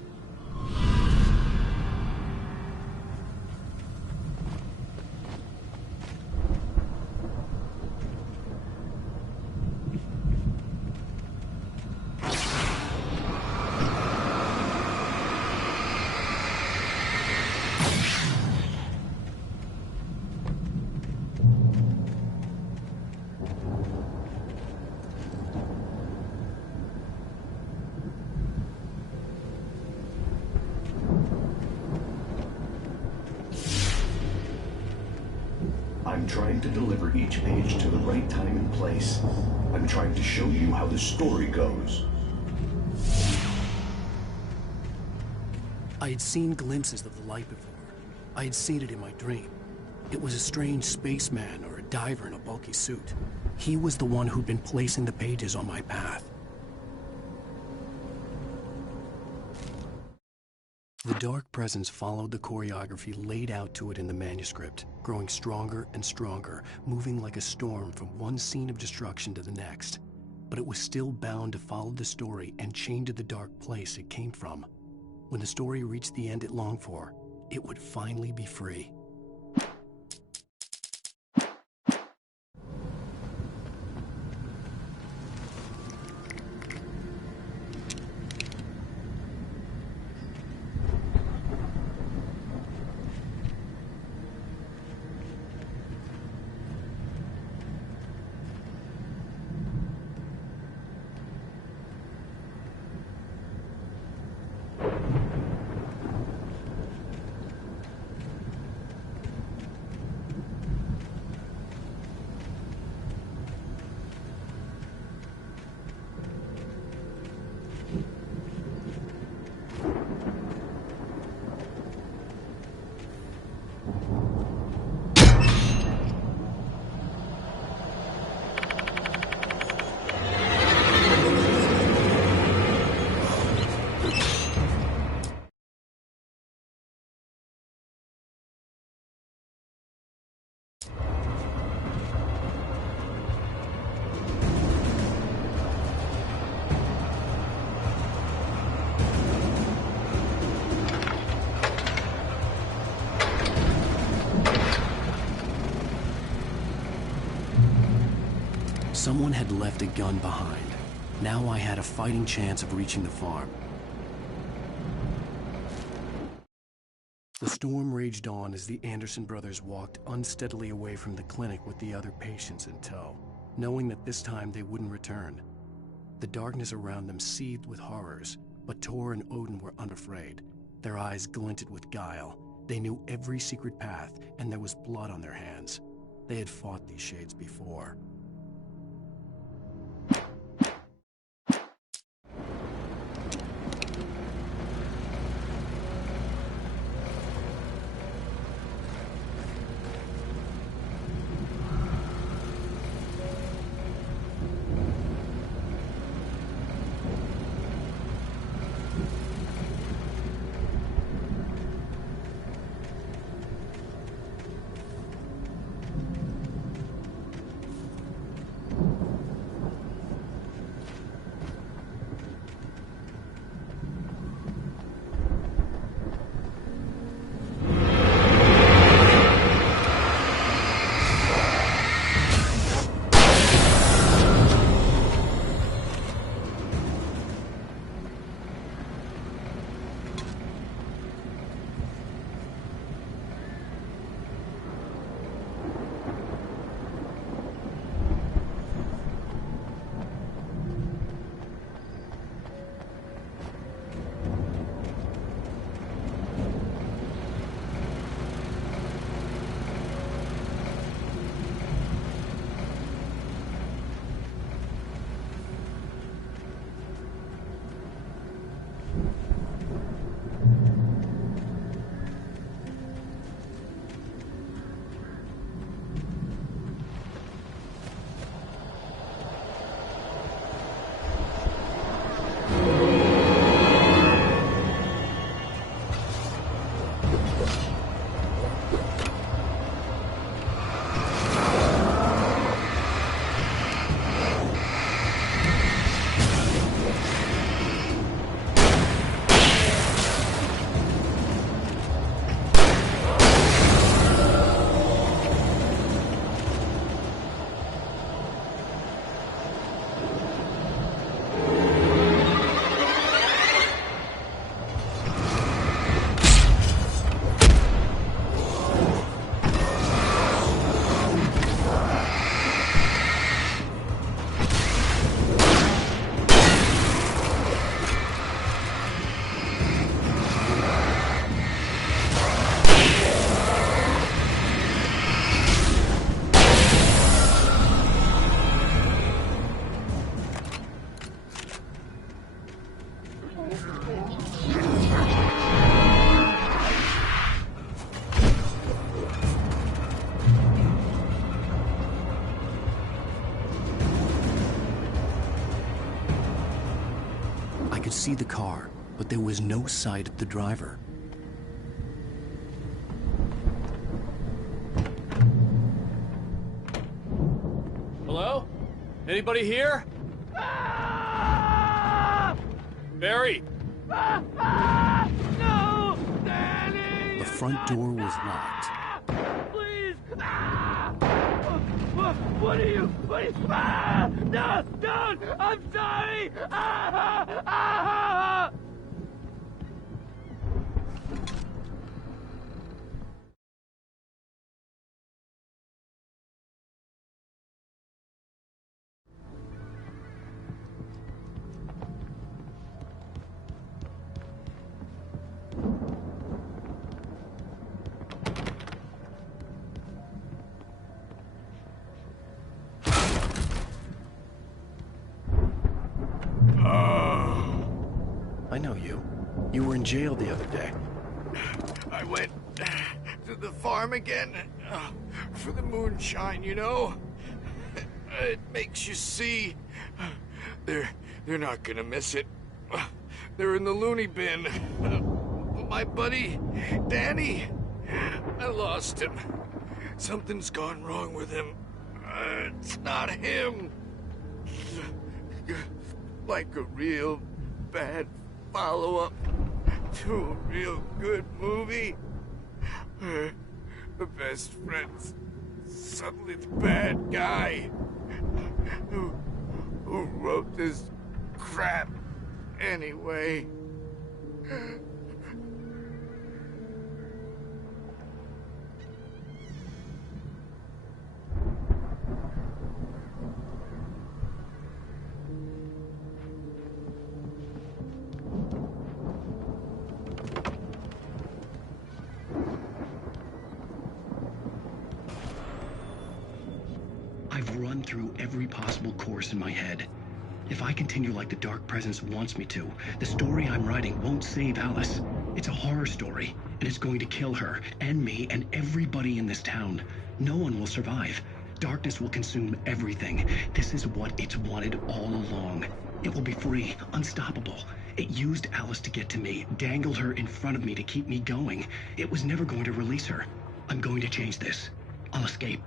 I'm trying to deliver each page to the right time and place. I'm trying to show you how the story goes. I had seen glimpses of the light before. I had seen it in my dream. It was a strange spaceman or a diver in a bulky suit. He was the one who'd been placing the pages on my path. The dark presence followed the choreography laid out to it in the manuscript, growing stronger and stronger, moving like a storm from one scene of destruction to the next. But it was still bound to follow the story and chained to the dark place it came from. When the story reached the end it longed for, it would finally be free. Someone had left a gun behind. Now I had a fighting chance of reaching the farm. The storm raged on as the Anderson brothers walked unsteadily away from the clinic with the other patients in tow, knowing that this time they wouldn't return. The darkness around them seethed with horrors, but Tor and Odin were unafraid. Their eyes glinted with guile. They knew every secret path, and there was blood on their hands. They had fought these shades before. see the car, but there was no sight of the driver. Hello? Anybody here? Barry! No! Danny! The front door was locked. Please! What are you? No! Don't! I'm sorry! I know you. You were in jail the other day. I went to the farm again for the moonshine, you know? It makes you see. They're not gonna miss it. They're in the loony bin. But my buddy, Danny, I lost him. Something's gone wrong with him. It's not him. Like a real bad follow-up to a real good movie. The best friend's suddenly the bad guy who wrote this crap anyway. I've run through every possible course in my head. If I continue like the Dark Presence wants me to, the story I'm writing won't save Alice. It's a horror story, and it's going to kill her, and me, and everybody in this town. No one will survive. Darkness will consume everything. This is what it's wanted all along. It will be free, unstoppable. It used Alice to get to me, dangled her in front of me to keep me going. It was never going to release her. I'm going to change this. I'll escape.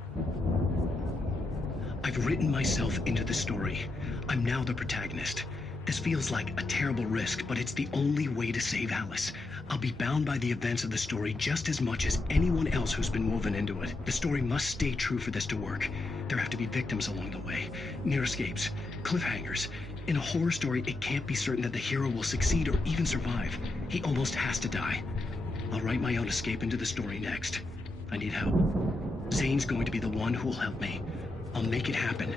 I've written myself into the story. I'm now the protagonist. This feels like a terrible risk, but it's the only way to save Alice. I'll be bound by the events of the story just as much as anyone else who's been woven into it. The story must stay true for this to work. There have to be victims along the way, near escapes, cliffhangers. In a horror story, it can't be certain that the hero will succeed or even survive. He almost has to die. I'll write my own escape into the story next. I need help. Zane's going to be the one who will help me. I'll make it happen.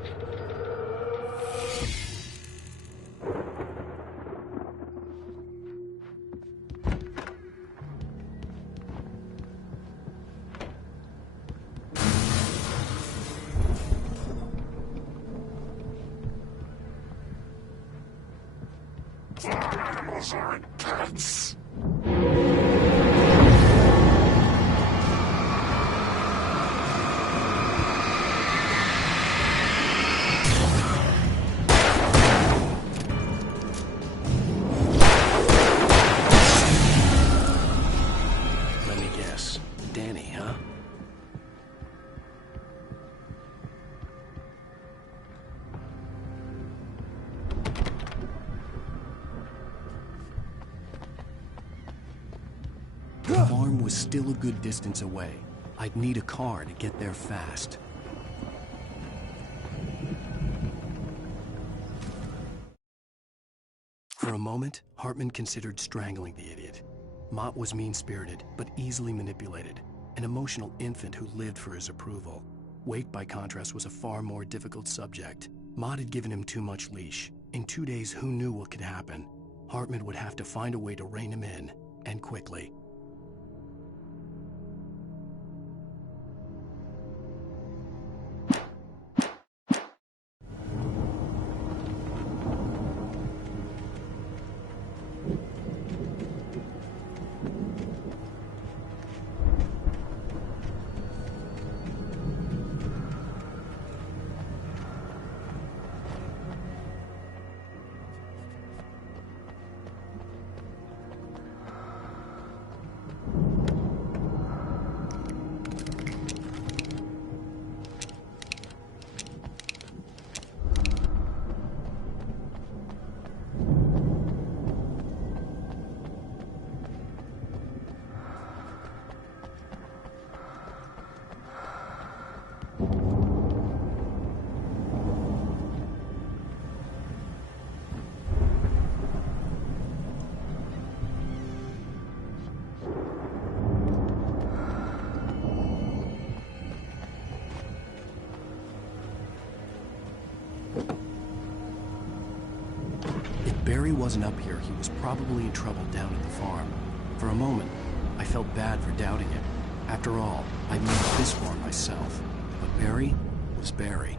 Animals aren't pets. Let me guess. Danny, huh? The farm was still a good distance away. I'd need a car to get there fast. For a moment, Hartman considered strangling the idiot. Mott was mean-spirited, but easily manipulated. An emotional infant who lived for his approval. Wake, by contrast, was a far more difficult subject. Mott had given him too much leash. In 2 days, who knew what could happen? Hartman would have to find a way to rein him in, and quickly. wasn't up here, he was probably in trouble down at the farm. For a moment, I felt bad for doubting him. After all, I'd made it this far myself. But Barry was Barry.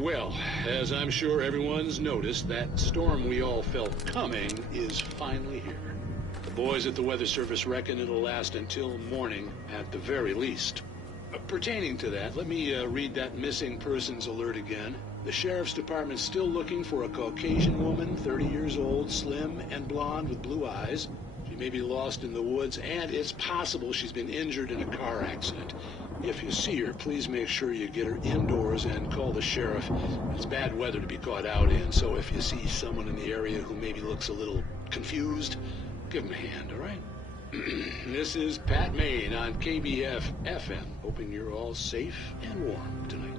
Well, as I'm sure everyone's noticed, that storm we all felt coming is finally here. The boys at the Weather Service reckon it'll last until morning at the very least. Pertaining to that, let me read that missing persons alert again. The Sheriff's Department's still looking for a Caucasian woman, 30 years old, slim and blonde with blue eyes. She may be lost in the woods, and it's possible she's been injured in a car accident. If you see her, please make sure you get her indoors and call the sheriff. It's bad weather to be caught out in, so if you see someone in the area who maybe looks a little confused, give him a hand, all right? This is Pat Main on KBF FM, hoping you're all safe and warm tonight.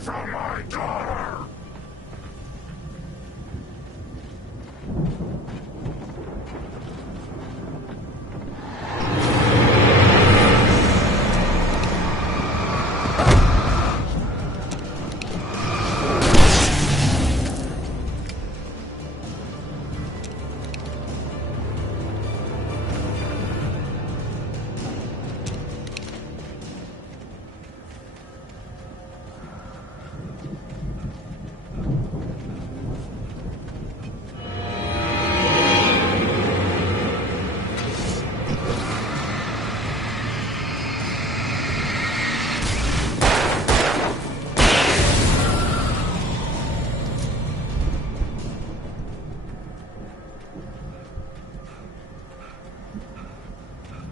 from my daughter!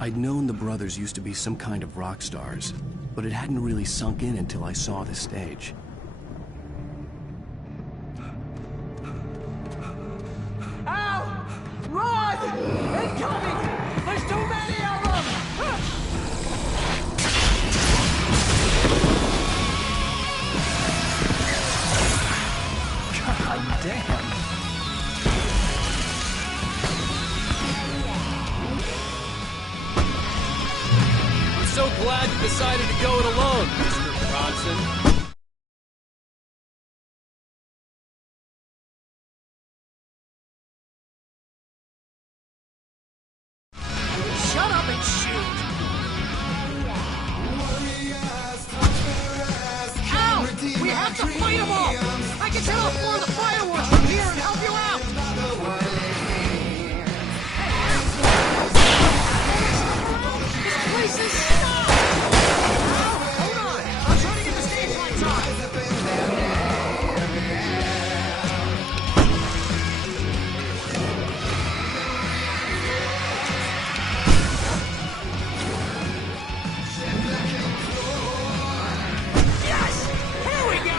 I'd known the brothers used to be some kind of rock stars, but it hadn't really sunk in until I saw the stage. Ow! Run! Incoming! There's too many of them! God damn. So glad you decided to go it alone, Mr. Bronson. Shut up and shoot! Ow! We have to fight them all! I can tell off more of the fireworks from here and help you out! This place is stopped! Hold on! I'm trying to get the stage lights on! Yes! Here we go!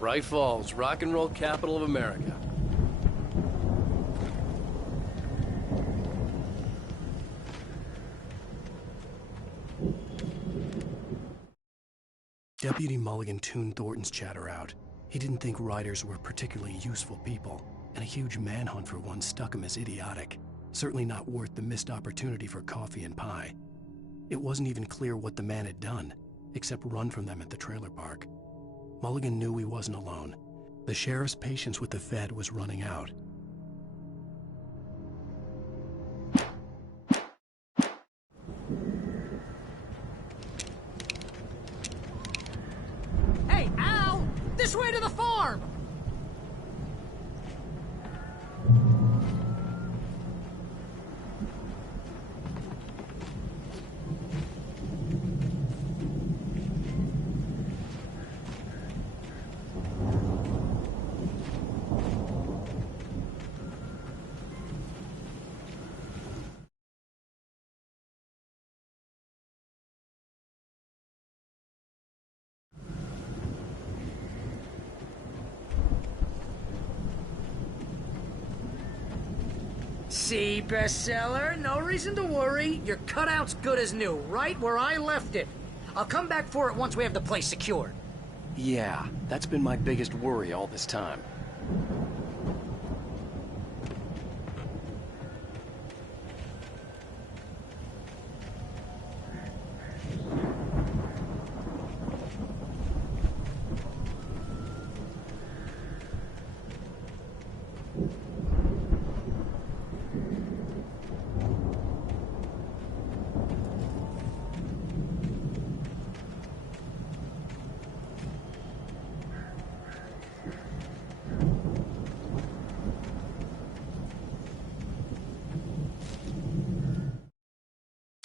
Bright Falls, rock and roll capital of America. Deputy Mulligan tuned Thornton's chatter out. He didn't think riders were particularly useful people, and a huge manhunt for one struck him as idiotic. Certainly not worth the missed opportunity for coffee and pie. It wasn't even clear what the man had done, except run from them at the trailer park. Mulligan knew he wasn't alone. The sheriff's patience with the Fed was running out. Hey, Al! This way to the farm! See, bestseller? No reason to worry. Your cutout's good as new, right where I left it. I'll come back for it once we have the place secured. Yeah, that's been my biggest worry all this time.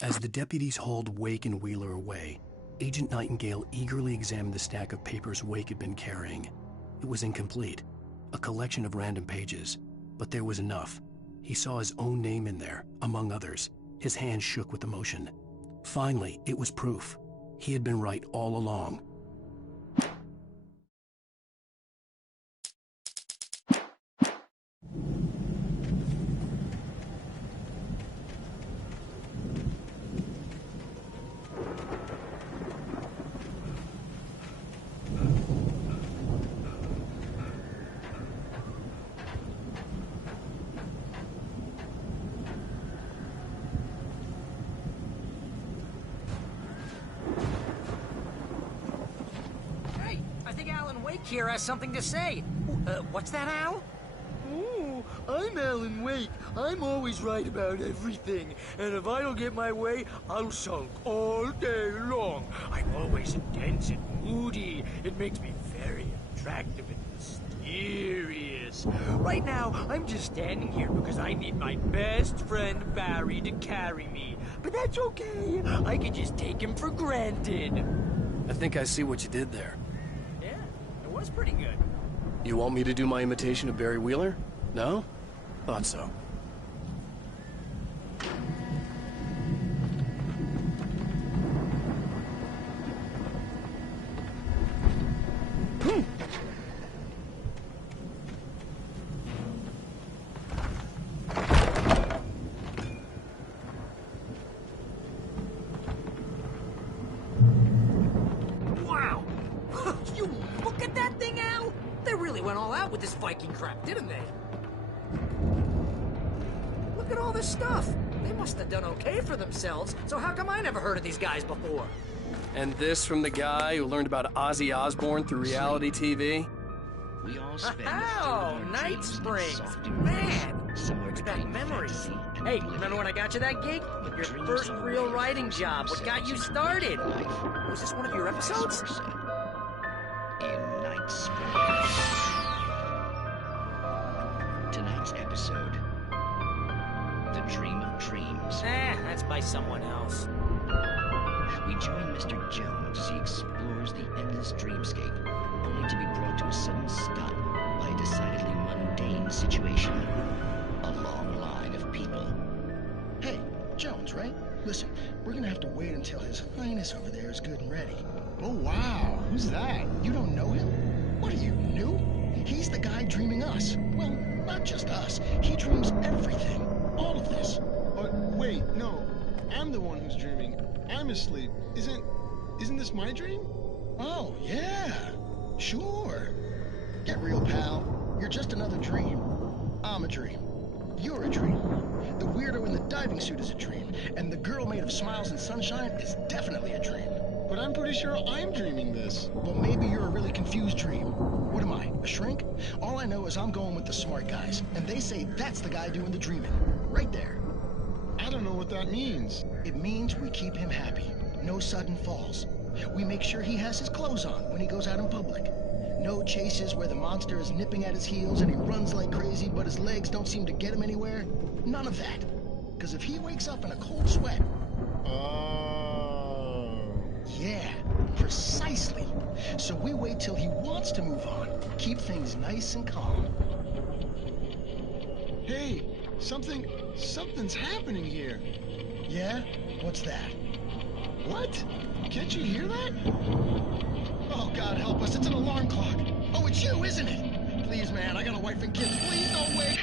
As the deputies hauled Wake and Wheeler away, Agent Nightingale eagerly examined the stack of papers Wake had been carrying. It was incomplete, a collection of random pages, but there was enough. He saw his own name in there, among others. His hands shook with emotion. Finally, it was proof. He had been right all along. Here has something to say. What's that, Al? Oh, I'm Alan Wake. I'm always right about everything. And if I don't get my way, I'll sulk all day long. I'm always intense and moody. It makes me very attractive and mysterious. Right now, I'm just standing here because I need my best friend Barry to carry me. But that's okay. I can just take him for granted. I think I see what you did there. Was pretty good. You want me to do my imitation of Barry Wheeler? No? Thought so. With this Viking crap, didn't they? Look at all this stuff. They must have done okay for themselves, so how come I never heard of these guys before? And this from the guy who learned about Ozzy Osbourne through reality TV? We all spend Night Springs. Man, brings back memories. Hey, remember when I got you that gig? Your first real writing job. What got you started? Was this one of your episodes? In Night Springs. Tonight's episode, The Dream of Dreams. That's by someone else. We join Mr. Jones as he explores the endless dreamscape, only to be brought to a sudden stop by a decidedly mundane situation. A long line of people. Hey, Jones, right? Listen, we're gonna have to wait until His Highness over there is good and ready. Oh, wow. Who's that? You don't know him? What are you, new? He's the guy dreaming us. Well, not just us. He dreams everything. All of this. But wait, no. I'm the one who's dreaming. I'm asleep. Isn't this my dream? Oh, yeah. Sure. Get real, pal. You're just another dream. I'm a dream. You're a dream. The weirdo in the diving suit is a dream. And the girl made of smiles and sunshine is definitely a dream. But I'm pretty sure I'm dreaming this. Well, maybe you're a really confused dream. What am I, a shrink? All I know is I'm going with the smart guys. And they say that's the guy doing the dreaming. Right there. I don't know what that means. It means we keep him happy. No sudden falls. We make sure he has his clothes on when he goes out in public. No chases where the monster is nipping at his heels and he runs like crazy, but his legs don't seem to get him anywhere. None of that. Because if he wakes up in a cold sweat... Yeah, precisely. So we wait till he wants to move on. Keep things nice and calm. Hey, something's happening here. Yeah? What's that? What? Can't you hear that? Oh, God help us, it's an alarm clock. Oh, it's you, isn't it? Please, man, I got a wife and kids. Please don't wait.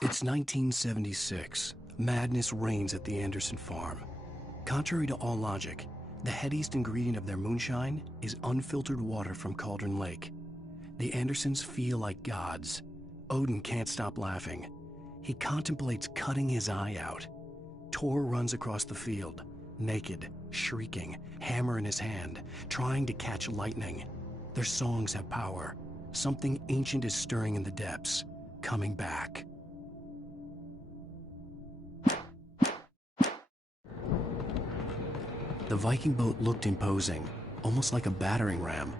It's 1976. Madness reigns at the Anderson farm. Contrary to all logic, the headiest ingredient of their moonshine is unfiltered water from Cauldron Lake. The Andersons feel like gods. Odin can't stop laughing. He contemplates cutting his eye out. Tor runs across the field, naked, shrieking, hammer in his hand, trying to catch lightning. Their songs have power. Something ancient is stirring in the depths, coming back. The Viking boat looked imposing, almost like a battering ram.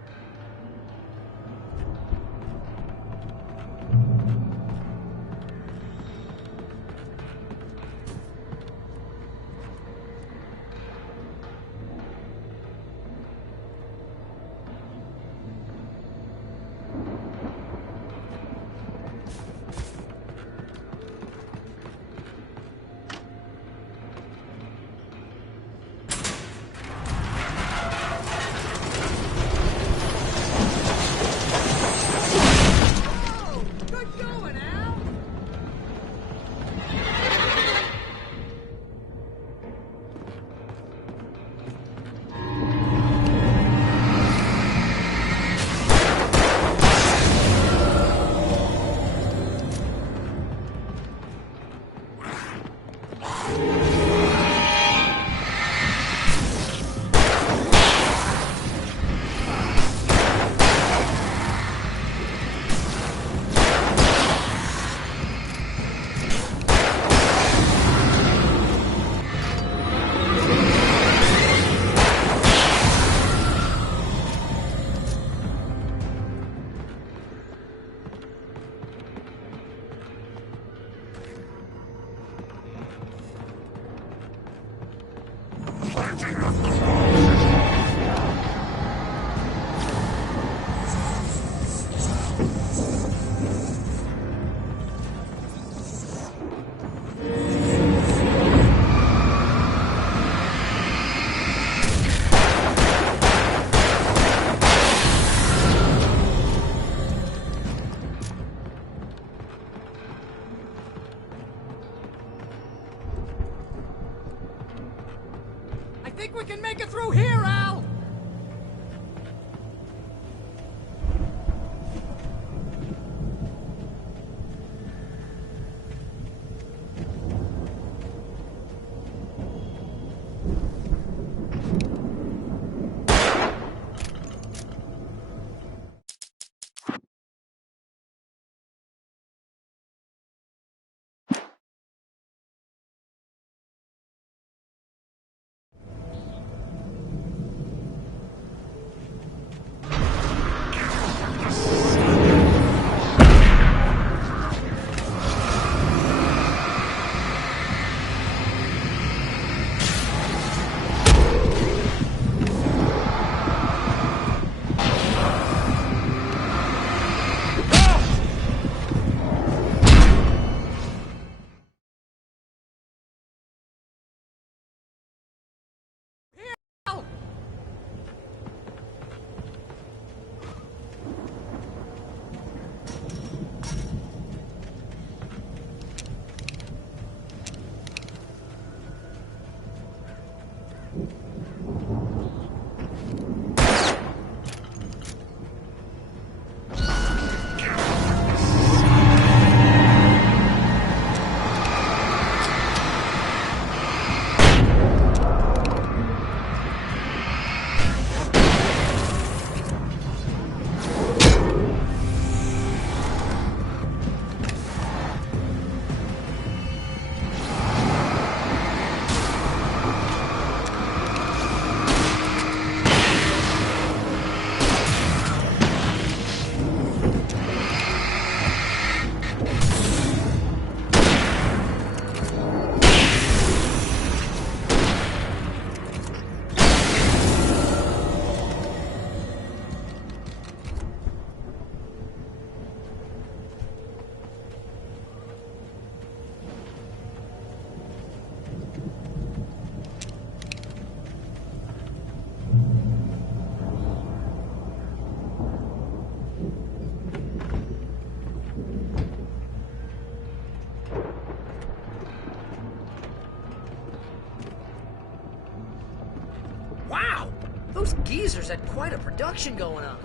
Those geezers had quite a production going on.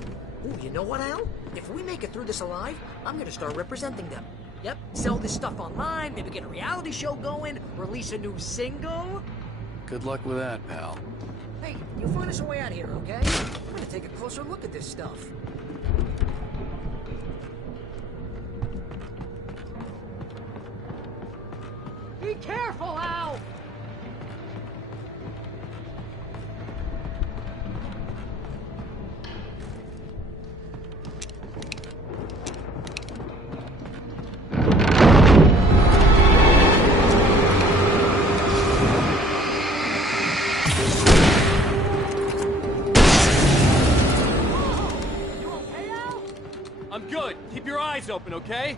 Ooh, you know what, Al? If we make it through this alive, I'm gonna start representing them. Yep, sell this stuff online, maybe get a reality show going, release a new single. Good luck with that, pal. Hey, you find us a way out of here, okay? I'm gonna take a closer look at this stuff. Be careful, Al! I'm good. Keep your eyes open, okay?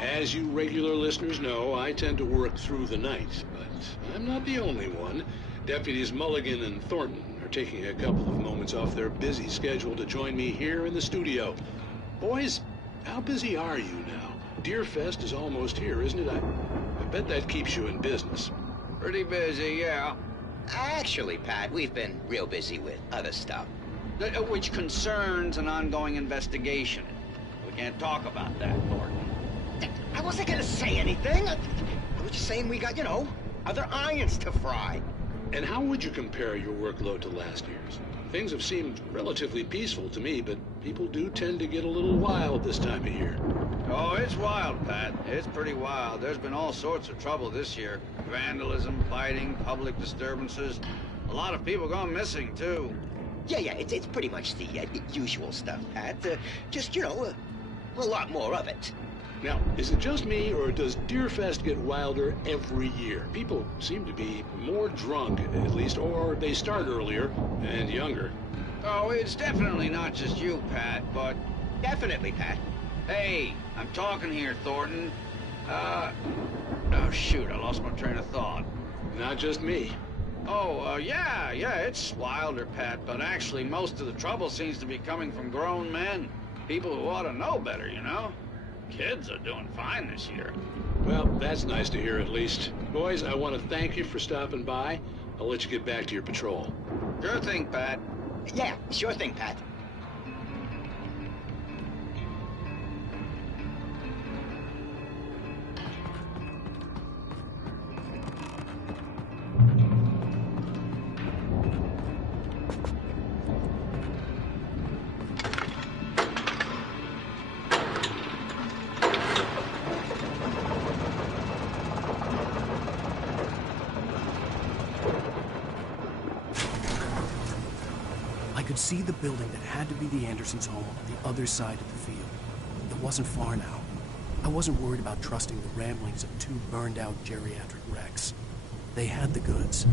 As you regular listeners know, I tend to work through the night, but I'm not the only one. Deputies Mulligan and Thornton are taking a couple of moments off their busy schedule to join me here in the studio. Boys, how busy are you now? Deerfest is almost here, isn't it? I bet that keeps you in business. Pretty busy, yeah. Actually, Pat, we've been real busy with other stuff, which concerns an ongoing investigation. We can't talk about that, Thornton. I wasn't gonna say anything. I was just saying we got, other irons to fry. And how would you compare your workload to last year's? Things have seemed relatively peaceful to me, but people do tend to get a little wild this time of year. Oh, it's wild, Pat. It's pretty wild. There's been all sorts of trouble this year. Vandalism, fighting, public disturbances. A lot of people gone missing, too. Yeah, it's pretty much the usual stuff, Pat. Just, a lot more of it. Now, is it just me, or does Deerfest get wilder every year? People seem to be more drunk, at least, or they start earlier and younger. Oh, it's definitely not just you, Pat, but... Definitely, Pat. Hey, I'm talking here, Thornton. Oh, shoot, I lost my train of thought. Not just me. Oh, yeah, it's wilder, Pat, but actually most of the trouble seems to be coming from grown men. People who ought to know better, Kids are doing fine this year. Well, that's nice to hear at least. Boys, I want to thank you for stopping by. I'll let you get back to your patrol. Sure thing, Pat. Yeah, sure thing, Pat. I could see the building that had to be the Andersons' home on the other side of the field. It wasn't far now. I wasn't worried about trusting the ramblings of two burned-out geriatric wrecks. They had the goods.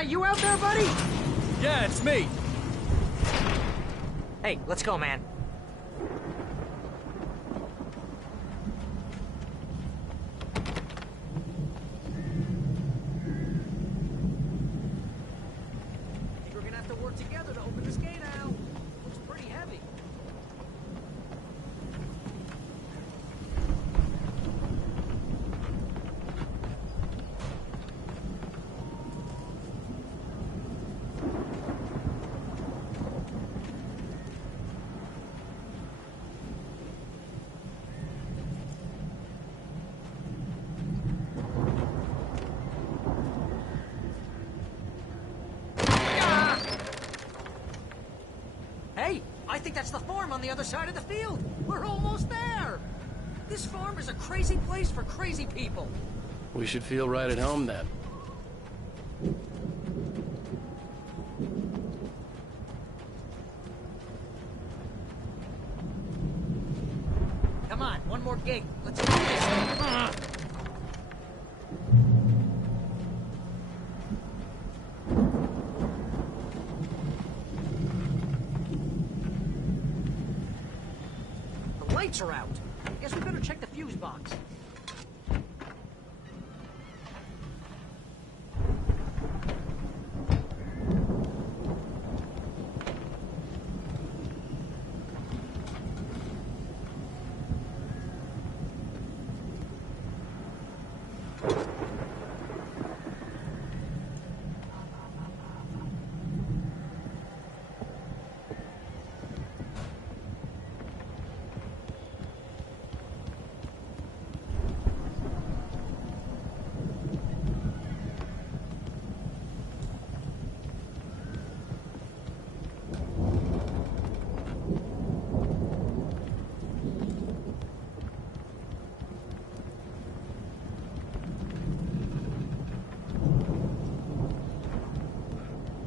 that you out there, buddy? Yeah, it's me. Hey, let's go, man. I think we're gonna have to work together to open this gate, Al. Looks pretty heavy. Hey, I think that's the farm on the other side of the field. We're almost there. This farm is a crazy place for crazy people. We should feel right at home then. Come on, one more gate. Let's do this. The lights are out. Guess we better check the fuse box.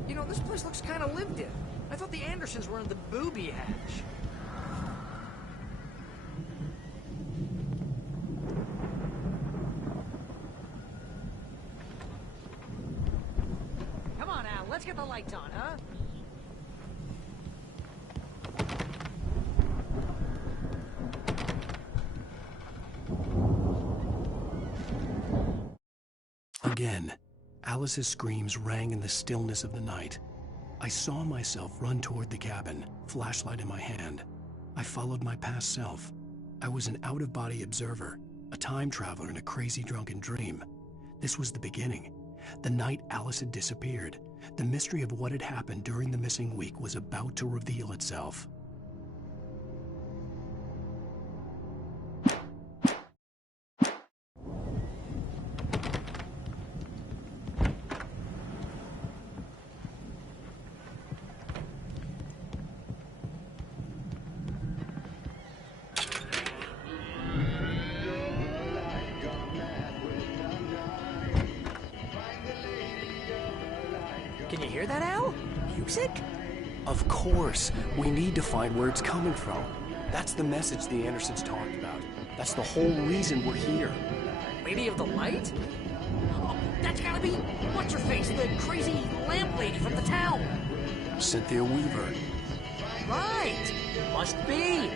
You know, this place looks kind of lived in. I thought the Andersons were in the booby hatch. Come on, Al, let's get the lights on, huh? Again, Alice's screams rang in the stillness of the night. I saw myself run toward the cabin, flashlight in my hand. I followed my past self. I was an out-of-body observer, a time traveler in a crazy drunken dream. This was the beginning. The night Alice had disappeared. The mystery of what had happened during the missing week was about to reveal itself. Can you hear that, Al? Music? Of course. We need to find where it's coming from. That's the message the Andersons talked about. That's the whole reason we're here. Lady of the Light? Oh, that's gotta be... What's-her-face, the crazy lamp lady from the town. Cynthia Weaver. Right. Must be.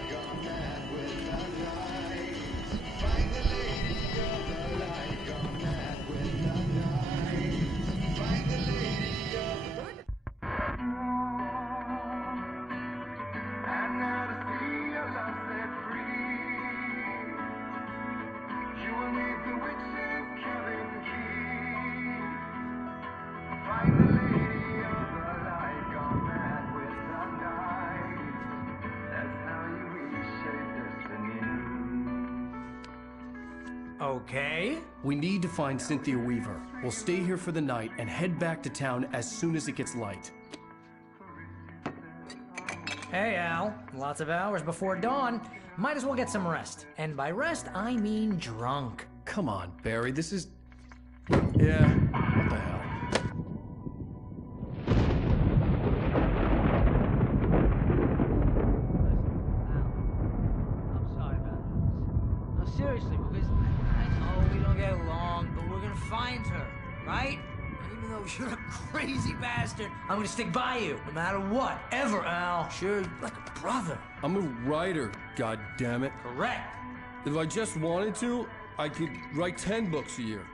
Okay. We need to find Cynthia Weaver. We'll stay here for the night and head back to town as soon as it gets light. Hey, Al. Lots of hours before dawn. Might as well get some rest. And by rest, I mean drunk. Come on, Barry, this is... Yeah, what the hell? I'm sorry about this. No, seriously, because I know we don't get along, but we're gonna find her, right? And even though You're a crazy bastard. I'm gonna stick by you, no matter what, ever, Al. Sure, like a brother. I'm a writer, goddammit. Correct. If I just wanted to, I could write 10 books a year.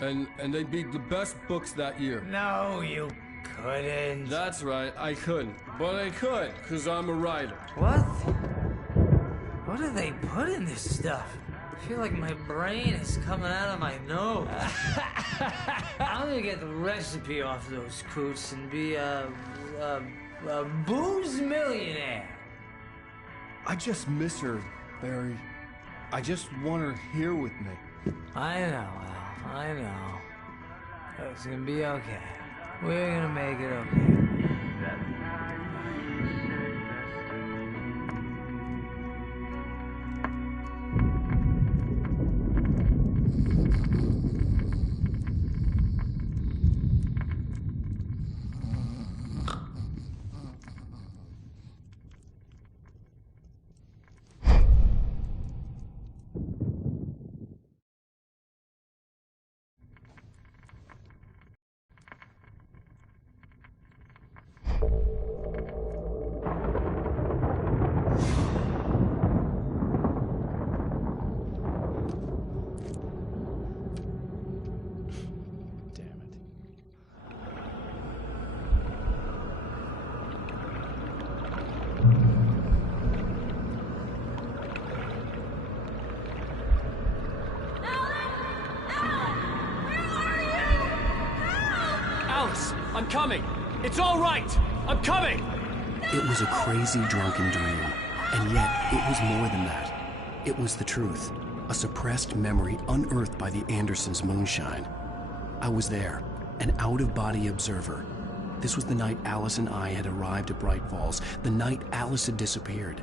And they'd be the best books that year. No, you couldn't. That's right, I couldn't. But I could, because I'm a writer. What? What do they put in this stuff? I feel like my brain is coming out of my nose. I'm gonna get the recipe off those coots and be a booze millionaire. I just miss her, Barry. I just want her here with me. I know, Al. I know. It's gonna be okay. We're gonna make it okay. I'm coming! It's all right! I'm coming! It was a crazy, drunken dream, and yet it was more than that. It was the truth, a suppressed memory unearthed by the Andersons' moonshine. I was there, an out-of-body observer. This was the night Alice and I had arrived at Bright Falls, the night Alice had disappeared.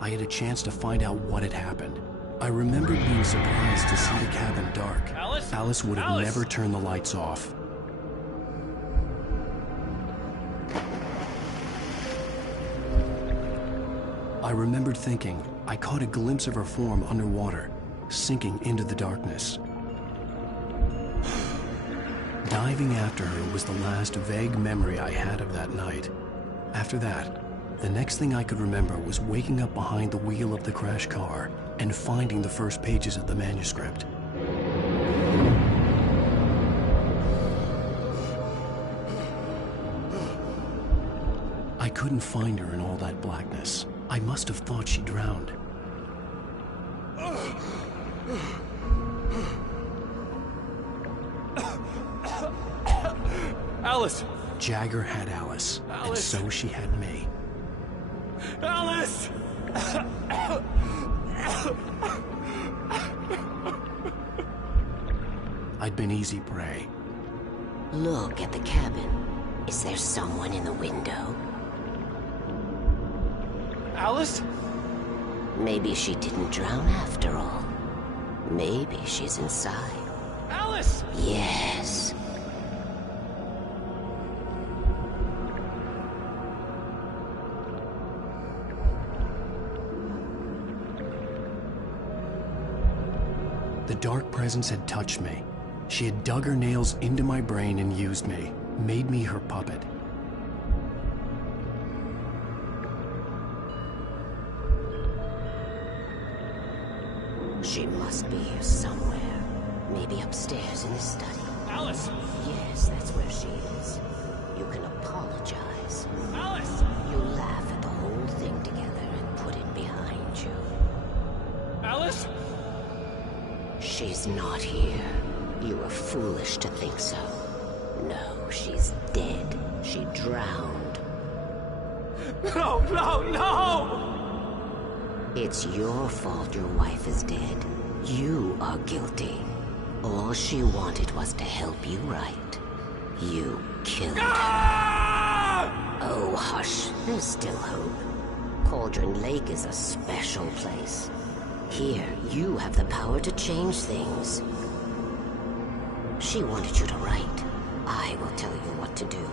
I had a chance to find out what had happened. I remembered being surprised to see the cabin dark. Alice would have never turned the lights off. I remembered thinking I caught a glimpse of her form underwater, sinking into the darkness. Diving after her was the last vague memory I had of that night. After that, the next thing I could remember was waking up behind the wheel of the crash car and finding the first pages of the manuscript. I couldn't find her in all that blackness. I must have thought she drowned. Alice! Jagger had Alice, and so she had me. Alice! I'd been easy prey. Look at the cabin. Is there someone in the window? Alice? Maybe she didn't drown after all. Maybe she's inside. Alice! Yes. The dark presence had touched me. She had dug her nails into my brain and used me, made me her puppet. She must be here somewhere. Maybe upstairs in the study. Alice! Yes, that's where she is. You can apologize. Alice! You laugh at the whole thing together and put it behind you. Alice? She's not here. You were foolish to think so. No, she's dead. She drowned. No, no, no! It's your fault your wife is dead. You are guilty. All she wanted was to help you right. You killed her. Oh, hush. There's still hope. Cauldron Lake is a special place. Here, you have the power to change things. She wanted you to write. I will tell you what to do.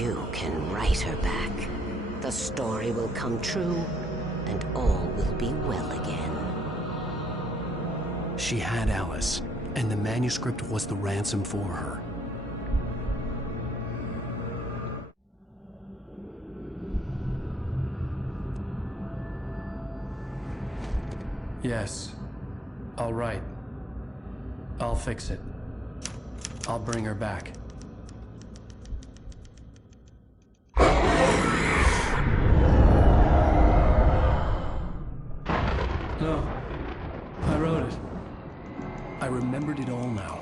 You can write her back. The story will come true, and all will be well again. She had Alice, and the manuscript was the ransom for her. Yes. All right. I'll fix it. I'll bring her back. No. I wrote it. I remembered it all now.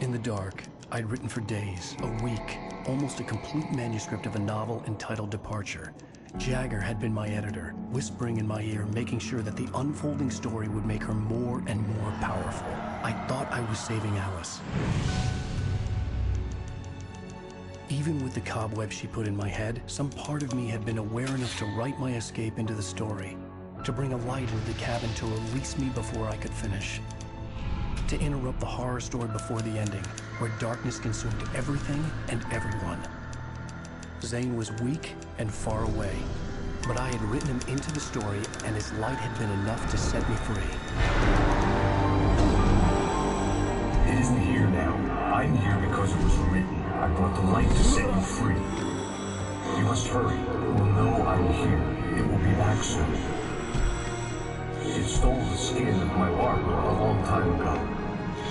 In the dark, I'd written for days, a week, almost a complete manuscript of a novel entitled Departure. Jagger had been my editor, whispering in my ear, making sure that the unfolding story would make her more and more powerful. I thought I was saving Alice. Even with the cobweb she put in my head, some part of me had been aware enough to write my escape into the story, to bring a light into the cabin to release me before I could finish, to interrupt the horror story before the ending, where darkness consumed everything and everyone. Zane was weak and far away, but I had written him into the story, and his light had been enough to set me free. It isn't here now. I'm here because it was written. I brought the light to set you free. You must hurry. It will know I'm here. It will be back soon. It stole the skin of my Barbara a long time ago.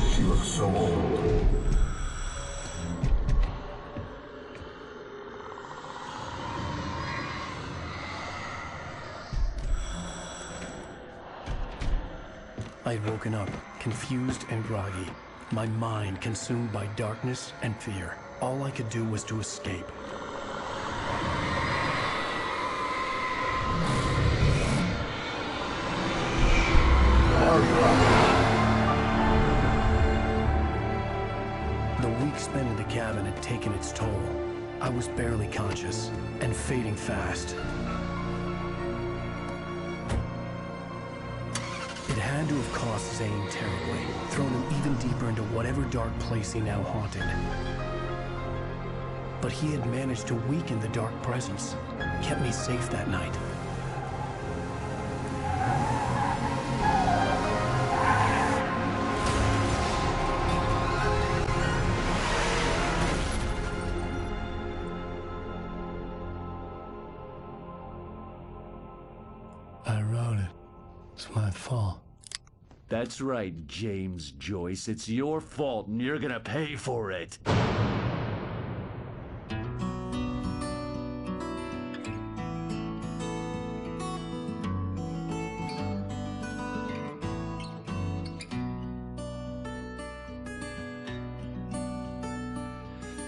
She looks so old. I'd woken up, confused and groggy, my mind consumed by darkness and fear. All I could do was to escape. The week spent in the cabin had taken its toll. I was barely conscious, and fading fast. It had to have cost Zane terribly, thrown him even deeper into whatever dark place he now haunted. But he had managed to weaken the dark presence, kept me safe that night. I wrote it. It's my fault. That's right, James Joyce. It's your fault, and you're gonna pay for it.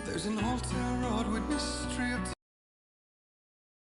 There's an old town road with mystery of